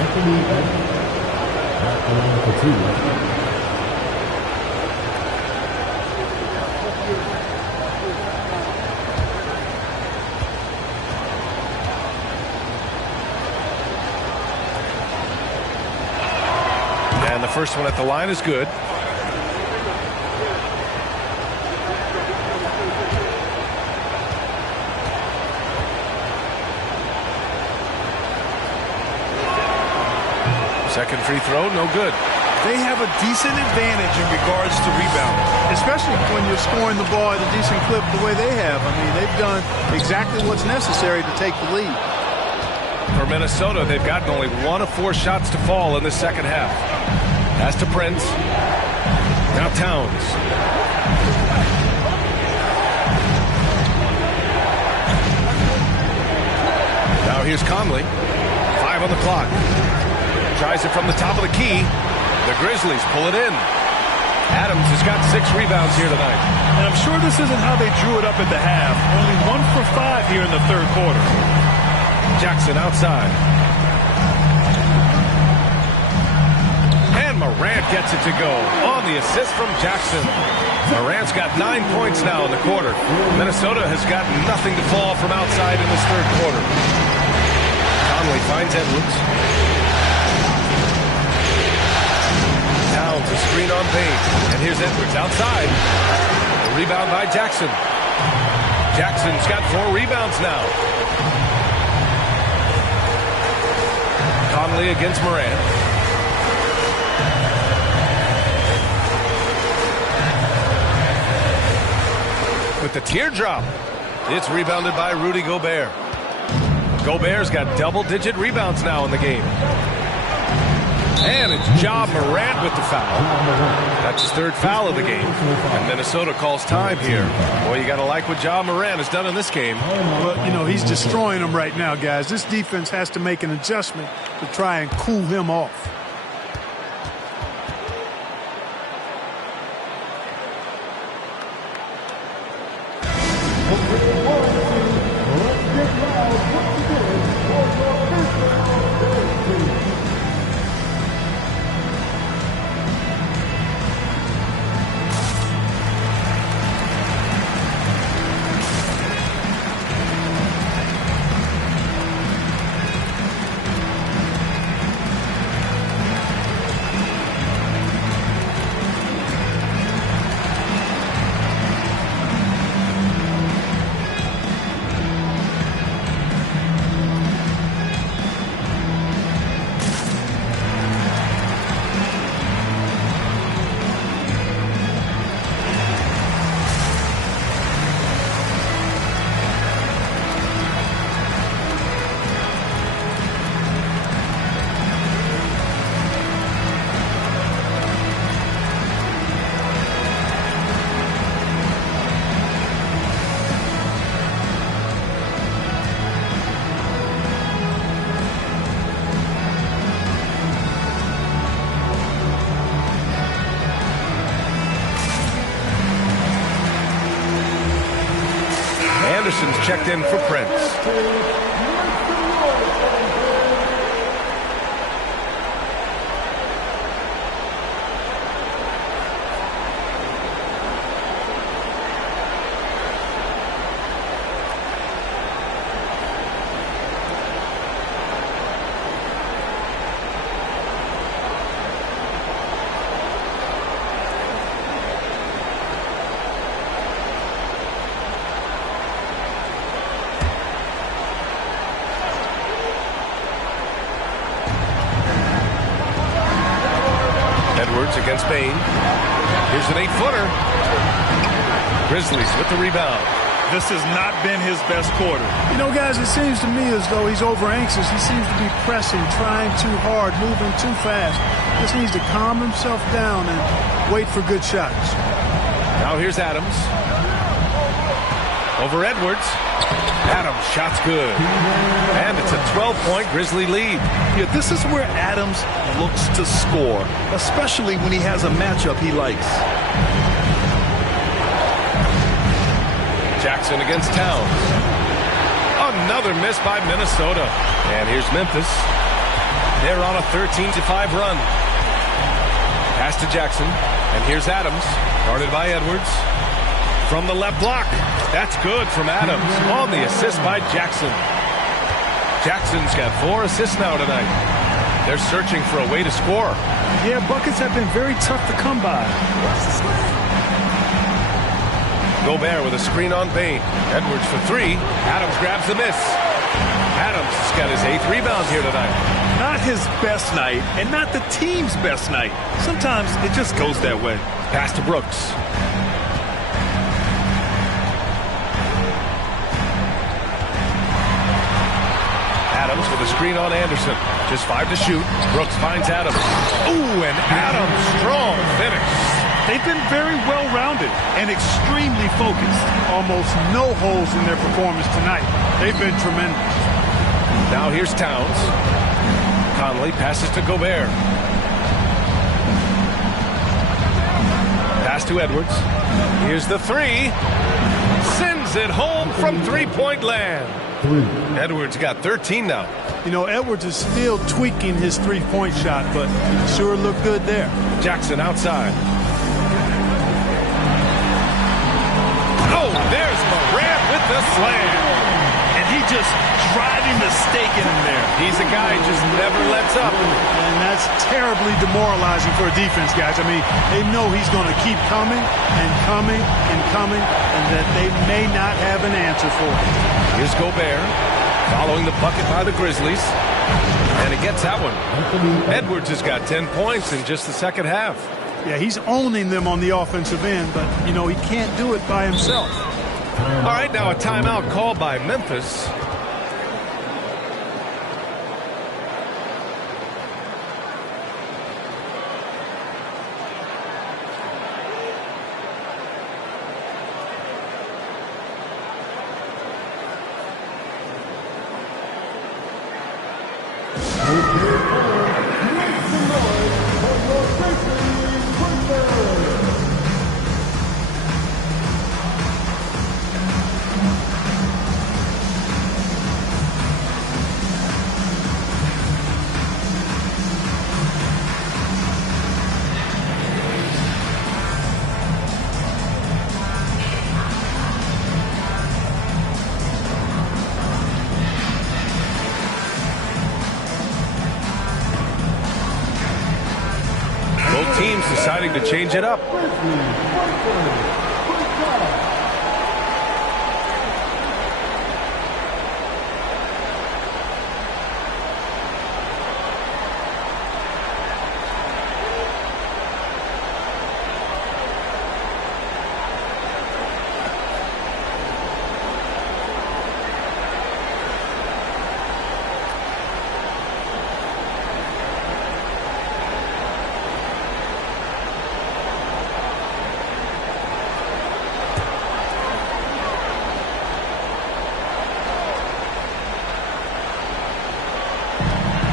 Anthony Edwards. Back the line for 2. And the first one at the line is good. Second free throw, no good. They have a decent advantage in regards to rebounding, especially when you're scoring the ball at a decent clip the way they have. I mean, they've done exactly what's necessary to take the lead. For Minnesota, they've gotten only 1 of 4 shots to fall in the second half. Pass to Prince. Now Towns. Now here's Conley. 5 on the clock. Tries it from the top of the key. The Grizzlies pull it in. Adams has got 6 rebounds here tonight. And I'm sure this isn't how they drew it up at the half. Only 1 for 5 here in the third quarter. Jackson outside. And Morant gets it to go on the assist from Jackson. Morant's got 9 points now in the quarter. Minnesota has got nothing to fall from outside in this third quarter. Conley finds Edwards. Towns a screen on Payne. And here's Edwards outside. A rebound by Jackson. Jackson's got 4 rebounds now. Conley against Morant. With the teardrop, it's rebounded by Rudy Gobert. Gobert's got double-digit rebounds now in the game. And it's Ja Morant with the foul. That's his 3rd foul of the game. And Minnesota calls time here. Boy, you got to like what Ja Morant has done in this game. Well, you know, he's destroying them right now, guys. This defense has to make an adjustment to try and cool him off. Anderson's checked in for Prince. Against Payne. Here's an 8-footer. Grizzlies with the rebound. This has not been his best quarter. You know, guys, it seems to me as though he's over anxious. He seems to be pressing, trying too hard, moving too fast. Just needs to calm himself down and wait for good shots. Now here's Adams. Over Edwards. Adams, shot's good. And it's a 12-point Grizzly lead. Yeah, this is where Adams looks to score, especially when he has a matchup he likes. Jackson against Towns. Another miss by Minnesota. And here's Memphis. They're on a 13-5 run. Pass to Jackson. And here's Adams, guarded by Edwards. From the left block. That's good from Adams on the assist by Jackson. Jackson's got 4 assists now tonight. They're searching for a way to score. Yeah, buckets have been very tough to come by. Gobert with a screen on Payne. Edwards for 3. Adams grabs the miss. Adams has got his 8th rebound here tonight. Not his best night, and not the team's best night. Sometimes it just goes that way. Pass to Brooks. Adams with a screen on Anderson. Just 5 to shoot. Brooks finds Adams. Ooh, and Adams, strong finish. They've been very well-rounded and extremely focused. Almost no holes in their performance tonight. They've been tremendous. Now here's Towns. Conley passes to Gobert. Pass to Edwards. Here's the three. Sends it home from three-point land. Edwards got 13 now. You know, Edwards is still tweaking his three-point shot, but he sure looked good there. Jackson outside. Oh, there's Morant with the slam. And he just driving the stake in him there. He's a guy who just never lets up. And that's terribly demoralizing for a defense, guys. I mean, they know he's going to keep coming and coming and coming, and that they may not have an answer for it. Here's Gobert, following the bucket by the Grizzlies. And he gets that one. Edwards has got 10 points in just the second half. Yeah, he's owning them on the offensive end, but, you know, he can't do it by himself. All right, now a timeout called by Memphis. Both teams deciding to change it up.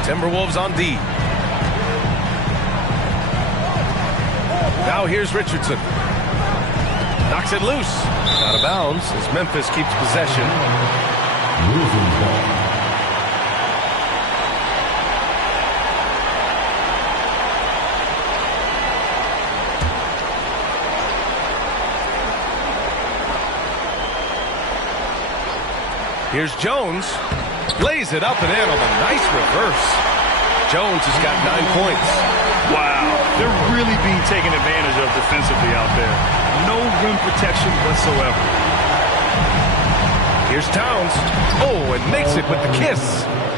Timberwolves on D. Now here's Richardson. Knocks it loose. Out of bounds as Memphis keeps possession. Here's Jones. Lays it up and in on a nice reverse. Jones has got 9 points. Wow, they're really being taken advantage of defensively out there. No rim protection whatsoever. Here's Towns. Oh, and makes it with the kiss.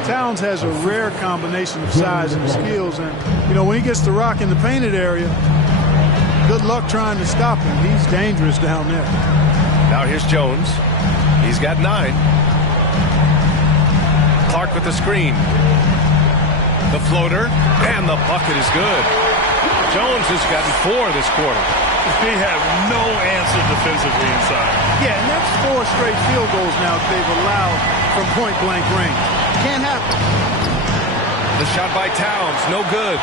Towns has a rare combination of size and skills, and, you know, when he gets the rock in the painted area, good luck trying to stop him. He's dangerous down there. Now here's Jones. He's got 9. Clark with the screen. The floater, and the bucket is good. Jones has gotten 4 this quarter. They have no answer defensively inside. Yeah, and that's 4 straight field goals now they've allowed from point-blank range. Can't happen. The shot by Towns, no good.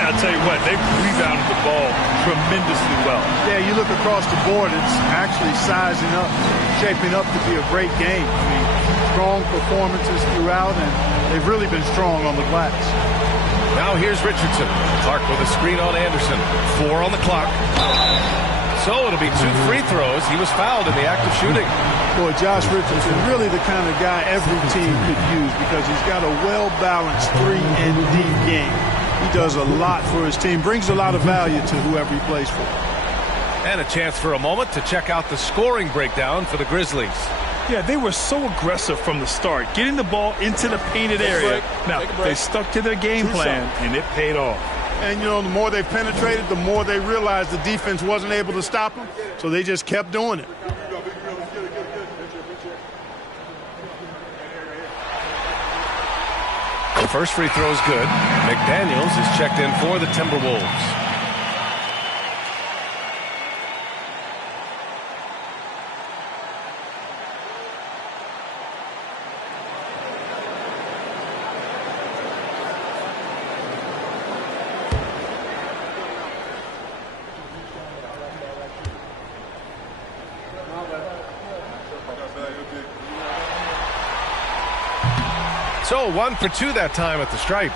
I'll tell you what, they've rebounded the ball tremendously well. Yeah, you look across the board, it's actually sizing up, shaping up to be a great game. I mean, strong performances throughout, and they've really been strong on the glass. Now here's Richardson. Clark with a screen on Anderson. 4 on the clock. So it'll be 2 free throws. He was fouled in the act of shooting. Boy, Josh Richardson, really the kind of guy every team could use because he's got a well-balanced 3 and D game. He does a lot for his team, brings a lot of value to whoever he plays for. And a chance for a moment to check out the scoring breakdown for the Grizzlies. Yeah, they were so aggressive from the start, getting the ball into the painted area. Now, they stuck to their game plan, and it paid off. And, you know, the more they penetrated, the more they realized the defense wasn't able to stop them, so they just kept doing it. The first free throw is good. McDaniels is checked in for the Timberwolves. So 1 for 2 that time at the stripe.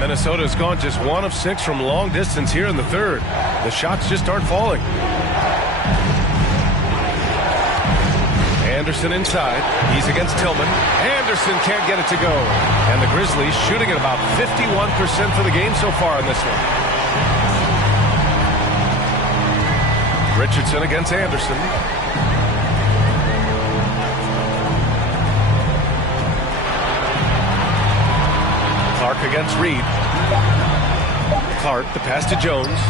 Minnesota has gone just 1 of 6 from long distance here in the third. The shots just aren't falling. Anderson inside. He's against Tillman. Anderson can't get it to go. And the Grizzlies shooting at about 51% for the game so far in this one. Richardson against Anderson. Clark against Reed. Clark, the pass to Jones.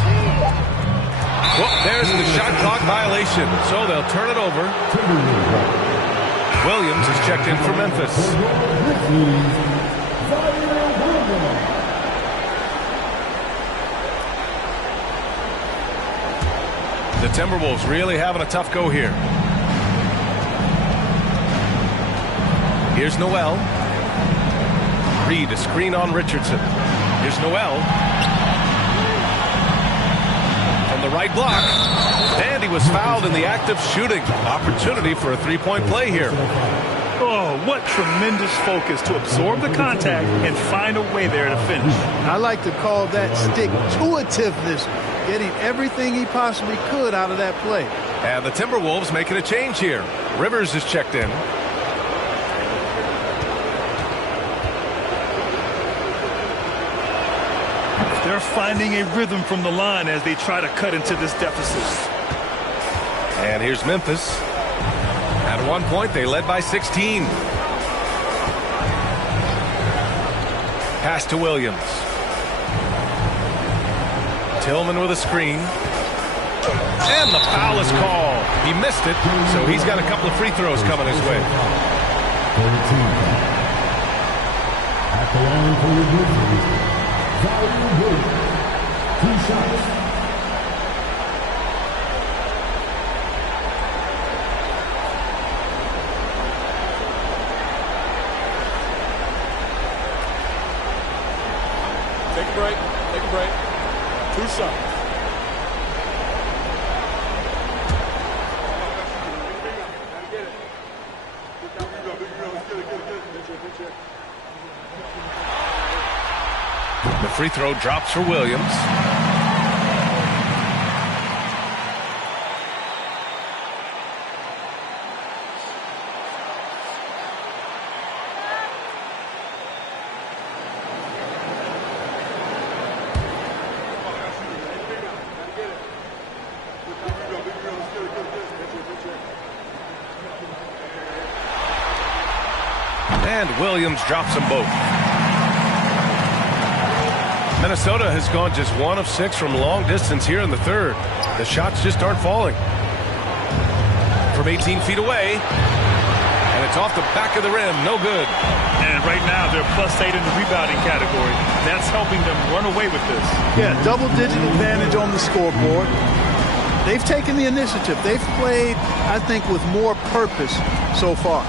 Well, there's the shot clock violation, so they'll turn it over. Williams is checked in for Memphis. The Timberwolves really having a tough go here. Here's Noel. Reed, a screen on Richardson. Here's Noel. From the right block. And he was fouled in the act of shooting. Opportunity for a three-point play here. Oh, what tremendous focus to absorb the contact and find a way there to finish. I like to call that stick-to-itiveness, getting everything he possibly could out of that play. And the Timberwolves making a change here. Rivers is checked in. They're finding a rhythm from the line as they try to cut into this deficit. And here's Memphis. At one point, they led by 16. Pass to Williams. Tillman with a screen. And the foul is called. He missed it, so he's got a couple of free throws coming his way. At the line for your Grizzlies, Two shots. Take a break. Take a break. 2 shots. The free throw drops for Williams. And Williams drops them both. Minnesota has gone just 1 of 6 from long distance here in the third. The shots just aren't falling. From 18 feet away. And it's off the back of the rim. No good. And right now they're +8 in the rebounding category. That's helping them run away with this. Yeah, double-digit advantage on the scoreboard. They've taken the initiative. They've played, I think, with more purpose so far.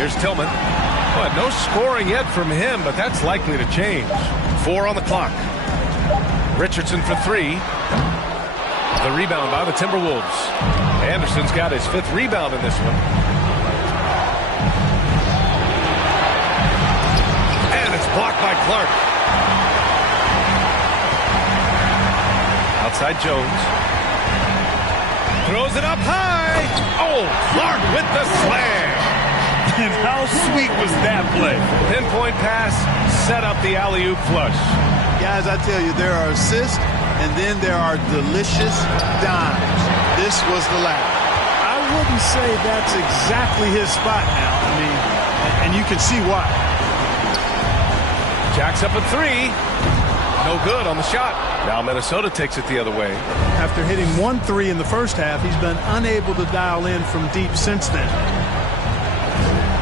Here's Tillman. Well, no scoring yet from him, but that's likely to change. 4 on the clock. Richardson for 3. The rebound by the Timberwolves. Anderson's got his 5th rebound in this one. And it's blocked by Clark. Outside Jones. Throws it up high. Oh, Clark with the slam. And how sweet was that play? Pinpoint pass, set up the alley-oop flush. Guys, I tell you, there are assists, and then there are delicious dimes. This was the latter. I wouldn't say that's exactly his spot now. I mean, and you can see why. Jacks up a 3. No good on the shot. Now Minnesota takes it the other way. After hitting 1 3 in the first half, he's been unable to dial in from deep since then.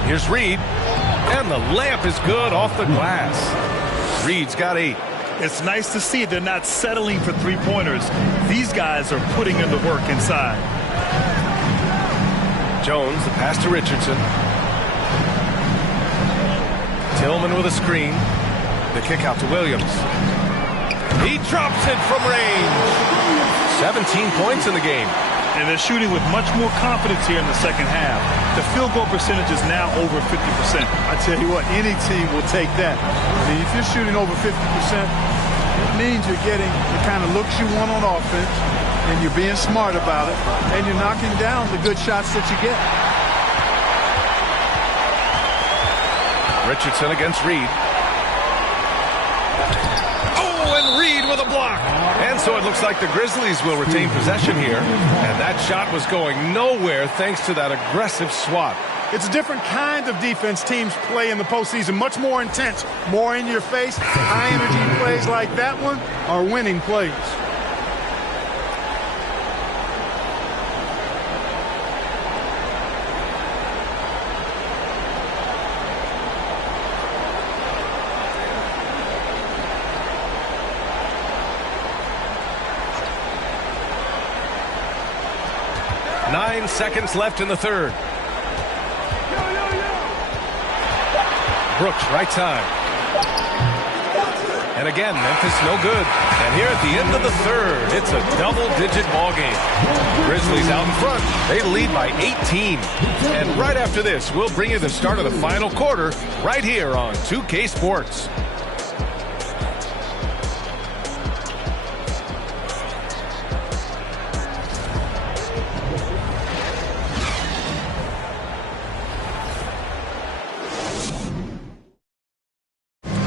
Here's Reed, and the layup is good off the glass. Reed's got 8. It's nice to see they're not settling for three-pointers. These guys are putting in the work inside. Jones, the pass to Richardson. Tillman with a screen. The kick out to Williams. He drops it from range. 17 points in the game. And they're shooting with much more confidence here in the second half. The field goal percentage is now over 50%. I tell you what, any team will take that. I mean, if you're shooting over 50%, it means you're getting the kind of looks you want on offense, and you're being smart about it, and you're knocking down the good shots that you get. Richardson against Reed. Oh, and Reed with a block. And so it looks like the Grizzlies will retain possession here. And that shot was going nowhere thanks to that aggressive swat. It's a different kind of defense teams play in the postseason. Much more intense, more in your face. High-energy plays like that one are winning plays. Nine seconds left in the third. Brooks, right side. And again, Memphis no good. And here at the end of the third, it's a double-digit ball game. Grizzlies out in front. They lead by 18. And right after this, we'll bring you the start of the final quarter right here on 2K Sports.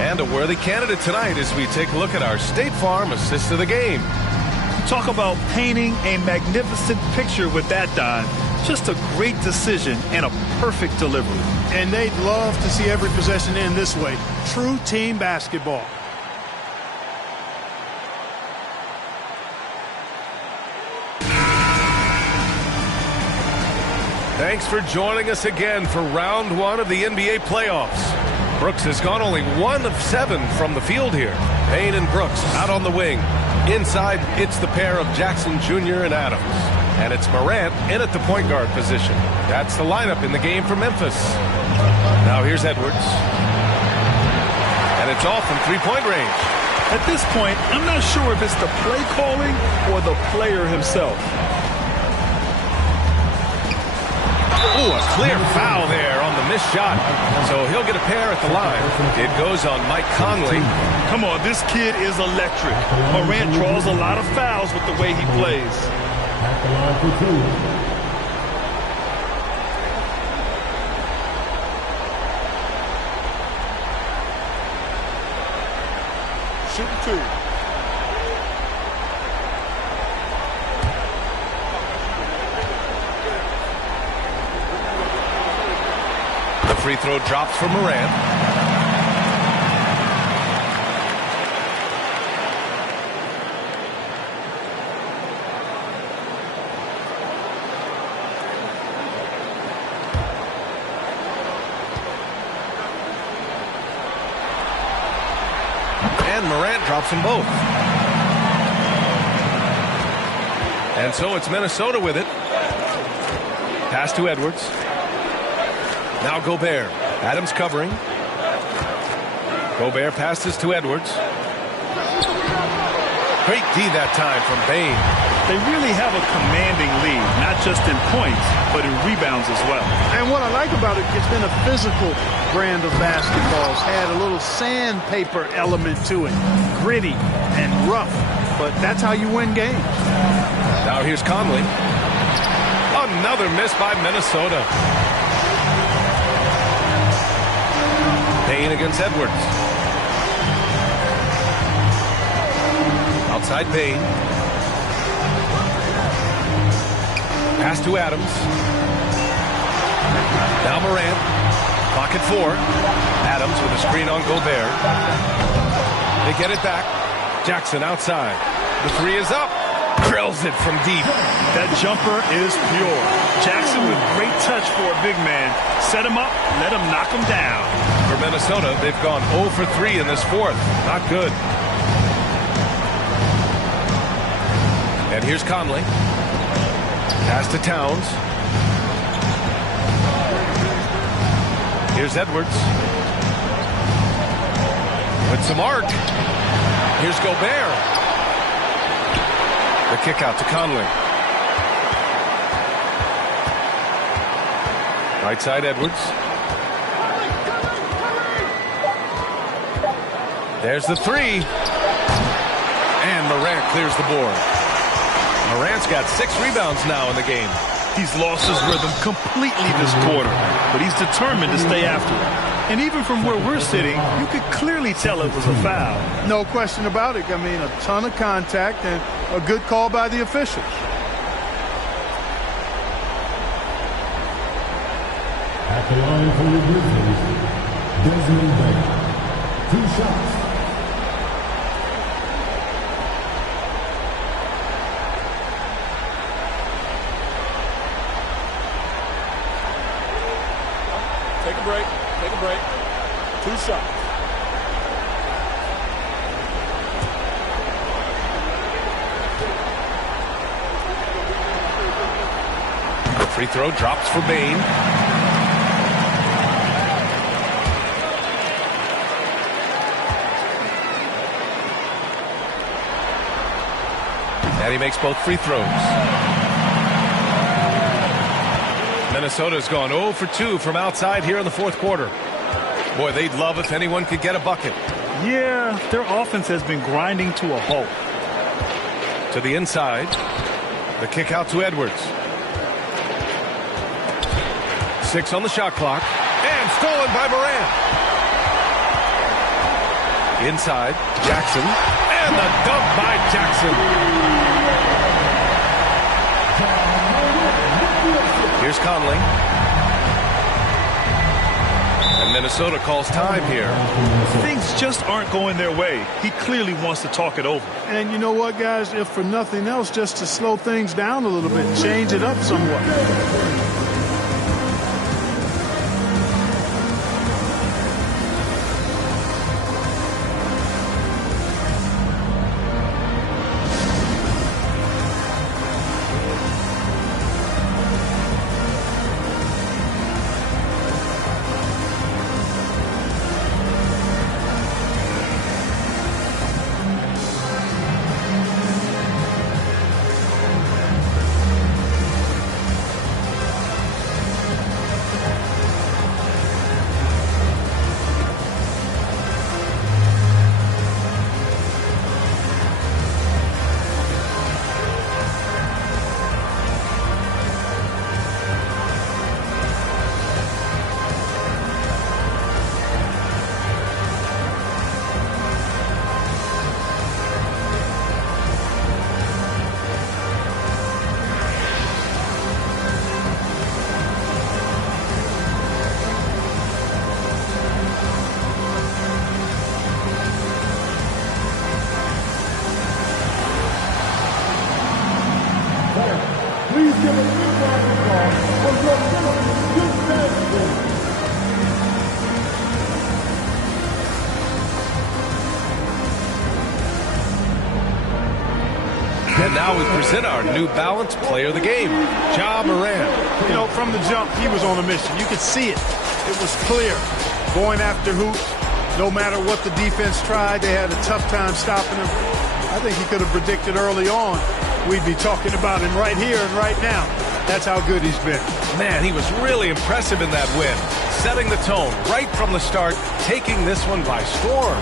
And a worthy candidate tonight as we take a look at our State Farm assist of the game. Talk about painting a magnificent picture with that, Don. Just a great decision and a perfect delivery. And they'd love to see every possession end this way. True team basketball. Thanks for joining us again for round one of the NBA playoffs. Brooks has gone only 1 of 7 from the field here. Payne and Brooks out on the wing. Inside, it's the pair of Jackson Jr. and Adams. And it's Morant in at the point guard position. That's the lineup in the game for Memphis. Now here's Edwards. And it's off from three-point range. At this point, I'm not sure if it's the play calling or the player himself. Ooh, a clear foul there on the missed shot. So he'll get a pair at the line. It goes on Mike Conley. Come on, this kid is electric. Morant draws a lot of fouls with the way he plays. At the line for two. Shooting two. The free throw drops for Morant. And Morant drops them both. And so it's Minnesota with it. Pass to Edwards. Now Gobert. Adams covering. Gobert passes to Edwards. Great D that time from Payne. They really have a commanding lead, not just in points, but in rebounds as well. And what I like about it, it's been a physical brand of basketball. It's had a little sandpaper element to it. Gritty and rough, but that's how you win games. Now here's Conley. Another miss by Minnesota. Payne against Edwards. Outside Payne. Pass to Adams. Now Morant. Pocket 4. Adams with a screen on Gobert. They get it back. Jackson outside. The three is up. Drills it from deep. That jumper is pure. Jackson with great touch for a big man. Set him up, let him knock him down. For Minnesota, they've gone 0 for 3 in this fourth. Not good. And here's Conley. Pass to Towns. Here's Edwards. With some arc. Here's Gobert. The kick out to Conley. Right side, Edwards. There's the three. And Morant clears the board. Morant's got 6 rebounds now in the game. He's lost his rhythm completely this quarter, but he's determined to stay after it. And even from where we're sitting, you could clearly tell it was a foul. No question about it. I mean, a ton of contact and a good call by the officials. At the line for the Grizzlies, Desmond Bain. 2 shots. Take a break. Take a break. 2 shots. The free throw drops for Bain. And he makes both free throws. Minnesota's gone 0 for 2 from outside here in the 4th quarter. Boy, they'd love if anyone could get a bucket. Yeah, their offense has been grinding to a halt. To the inside. The kick out to Edwards. 6 on the shot clock. And stolen by Morant. Inside, Jackson. And the dunk by Jackson. Here's Conley. And Minnesota calls time here. Things just aren't going their way. He clearly wants to talk it over. And you know what, guys? If for nothing else, just to slow things down a little bit, change it up somewhat. Please give a big round of applause for your good management. And now we present our New Balance Player of the Game, Ja Morant. You know, from the jump, he was on a mission. You could see it. It was clear. Going after hoops, no matter what the defense tried, they had a tough time stopping him. I think he could have predicted early on we'd be talking about him right here and right now. That's how good he's been. Man, he was really impressive in that win. Setting the tone right from the start, taking this one by storm.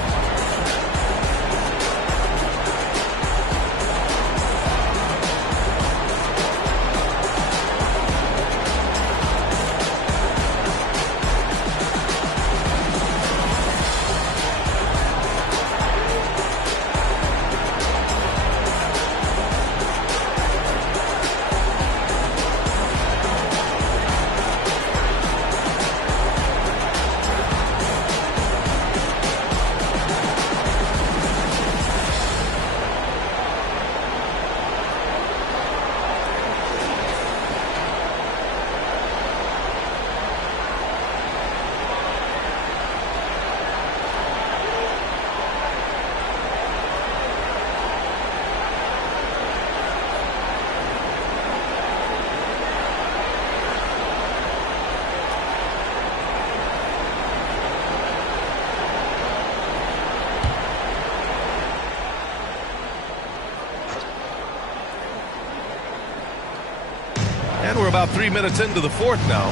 And we're about 3 minutes into the fourth now.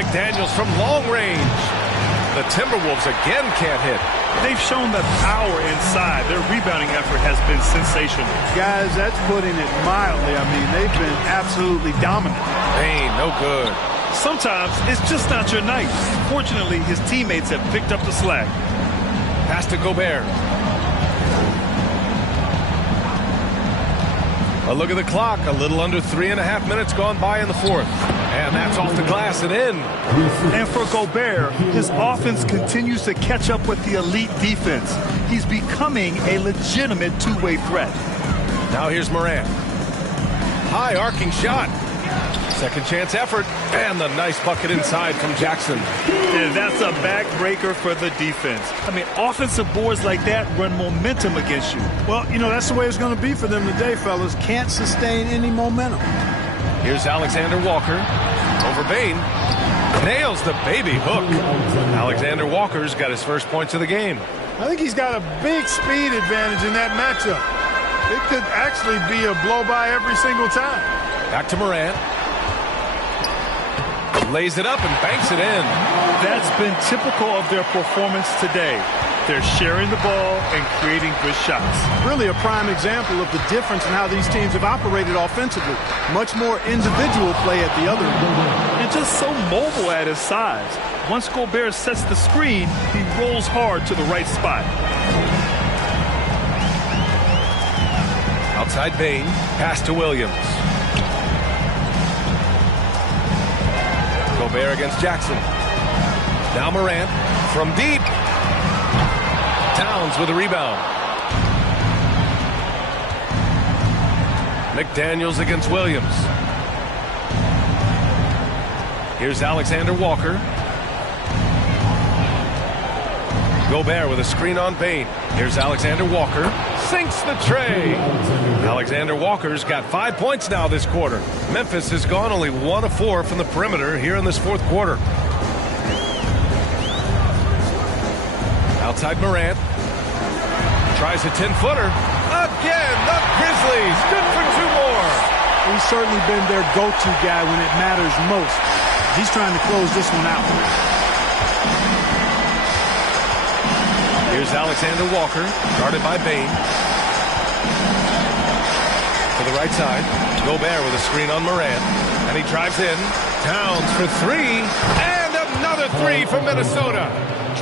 McDaniels from long range. The Timberwolves again can't hit. They've shown the power inside. Their rebounding effort has been sensational. Guys, that's putting it mildly. I mean, they've been absolutely dominant. Payne, no good. Sometimes it's just not your night. Fortunately, his teammates have picked up the slack. Pass to Gobert. A look at the clock. A little under 3.5 minutes gone by in the fourth. And that's off the glass and in. And for Gobert, his offense continues to catch up with the elite defense. He's becoming a legitimate two-way threat. Now here's Morant. High arcing shot. Second chance effort. And the nice bucket inside from Jackson. And that's a backbreaker for the defense. I mean, offensive boards like that run momentum against you. Well, you know, that's the way it's going to be for them today, fellas. Can't sustain any momentum. Here's Alexander Walker. Over Bane. Nails the baby hook. Alexander Walker's got his first points of the game. I think he's got a big speed advantage in that matchup. It could actually be a blow-by every single time. Back to Morant. Lays it up and banks it in. That's been typical of their performance today. They're sharing the ball and creating good shots. Really a prime example of the difference in how these teams have operated offensively. Much more individual play at the other end. And just so mobile at his size. Once Gobert sets the screen, he rolls hard to the right spot. Outside Bane. Pass to Williams. Gobert against Jackson. Now Morant from deep. Towns with a rebound. McDaniels against Williams. Here's Alexander Walker. Gobert with a screen on Bane. Here's Alexander Walker. Sinks the tray. Alexander Walker's got 5 points now this quarter. Memphis has gone only 1 of 4 from the perimeter here in this fourth quarter. Outside Morant. Tries a 10-footer. Again, the Grizzlies. Good for 2 more. He's certainly been their go-to guy when it matters most. He's trying to close this one out. Here's Alexander Walker, guarded by Bane. To the right side, Gobert with a screen on Morant. And he drives in. Towns for 3. And another 3 from Minnesota.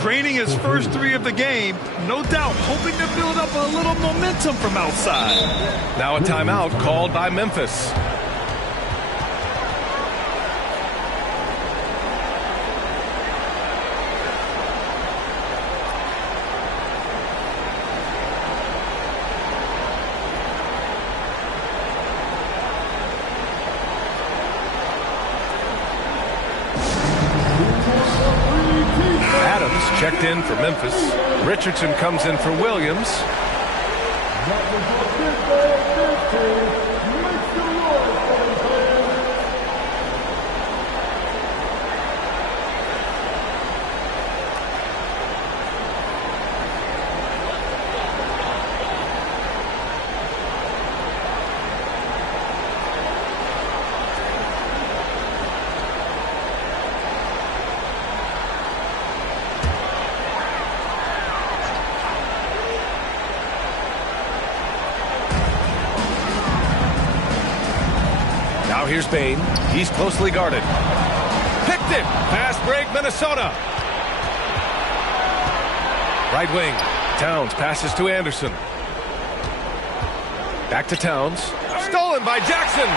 Draining his first 3 of the game, no doubt hoping to build up a little momentum from outside. Now a timeout called by Memphis. Checked in for Memphis. Richardson comes in for Williams. Here's Bane. He's closely guarded. Picked it. Fast break, Minnesota. Right wing. Towns passes to Anderson. Back to Towns. Stolen by Jackson.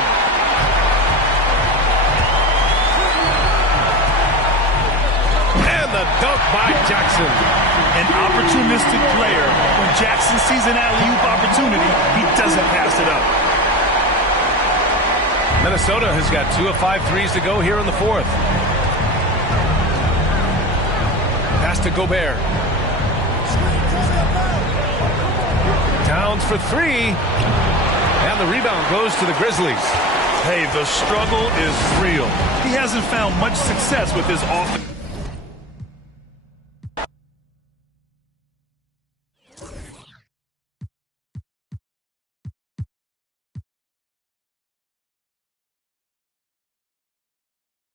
And the dunk by Jackson. An opportunistic player. When Jackson sees an alley-oop opportunity, he doesn't pass it up. Minnesota has got 2 of 5 threes to go here in the fourth. Pass to Gobert. Towns for 3. And the rebound goes to the Grizzlies. Hey, the struggle is real. He hasn't found much success with his offense.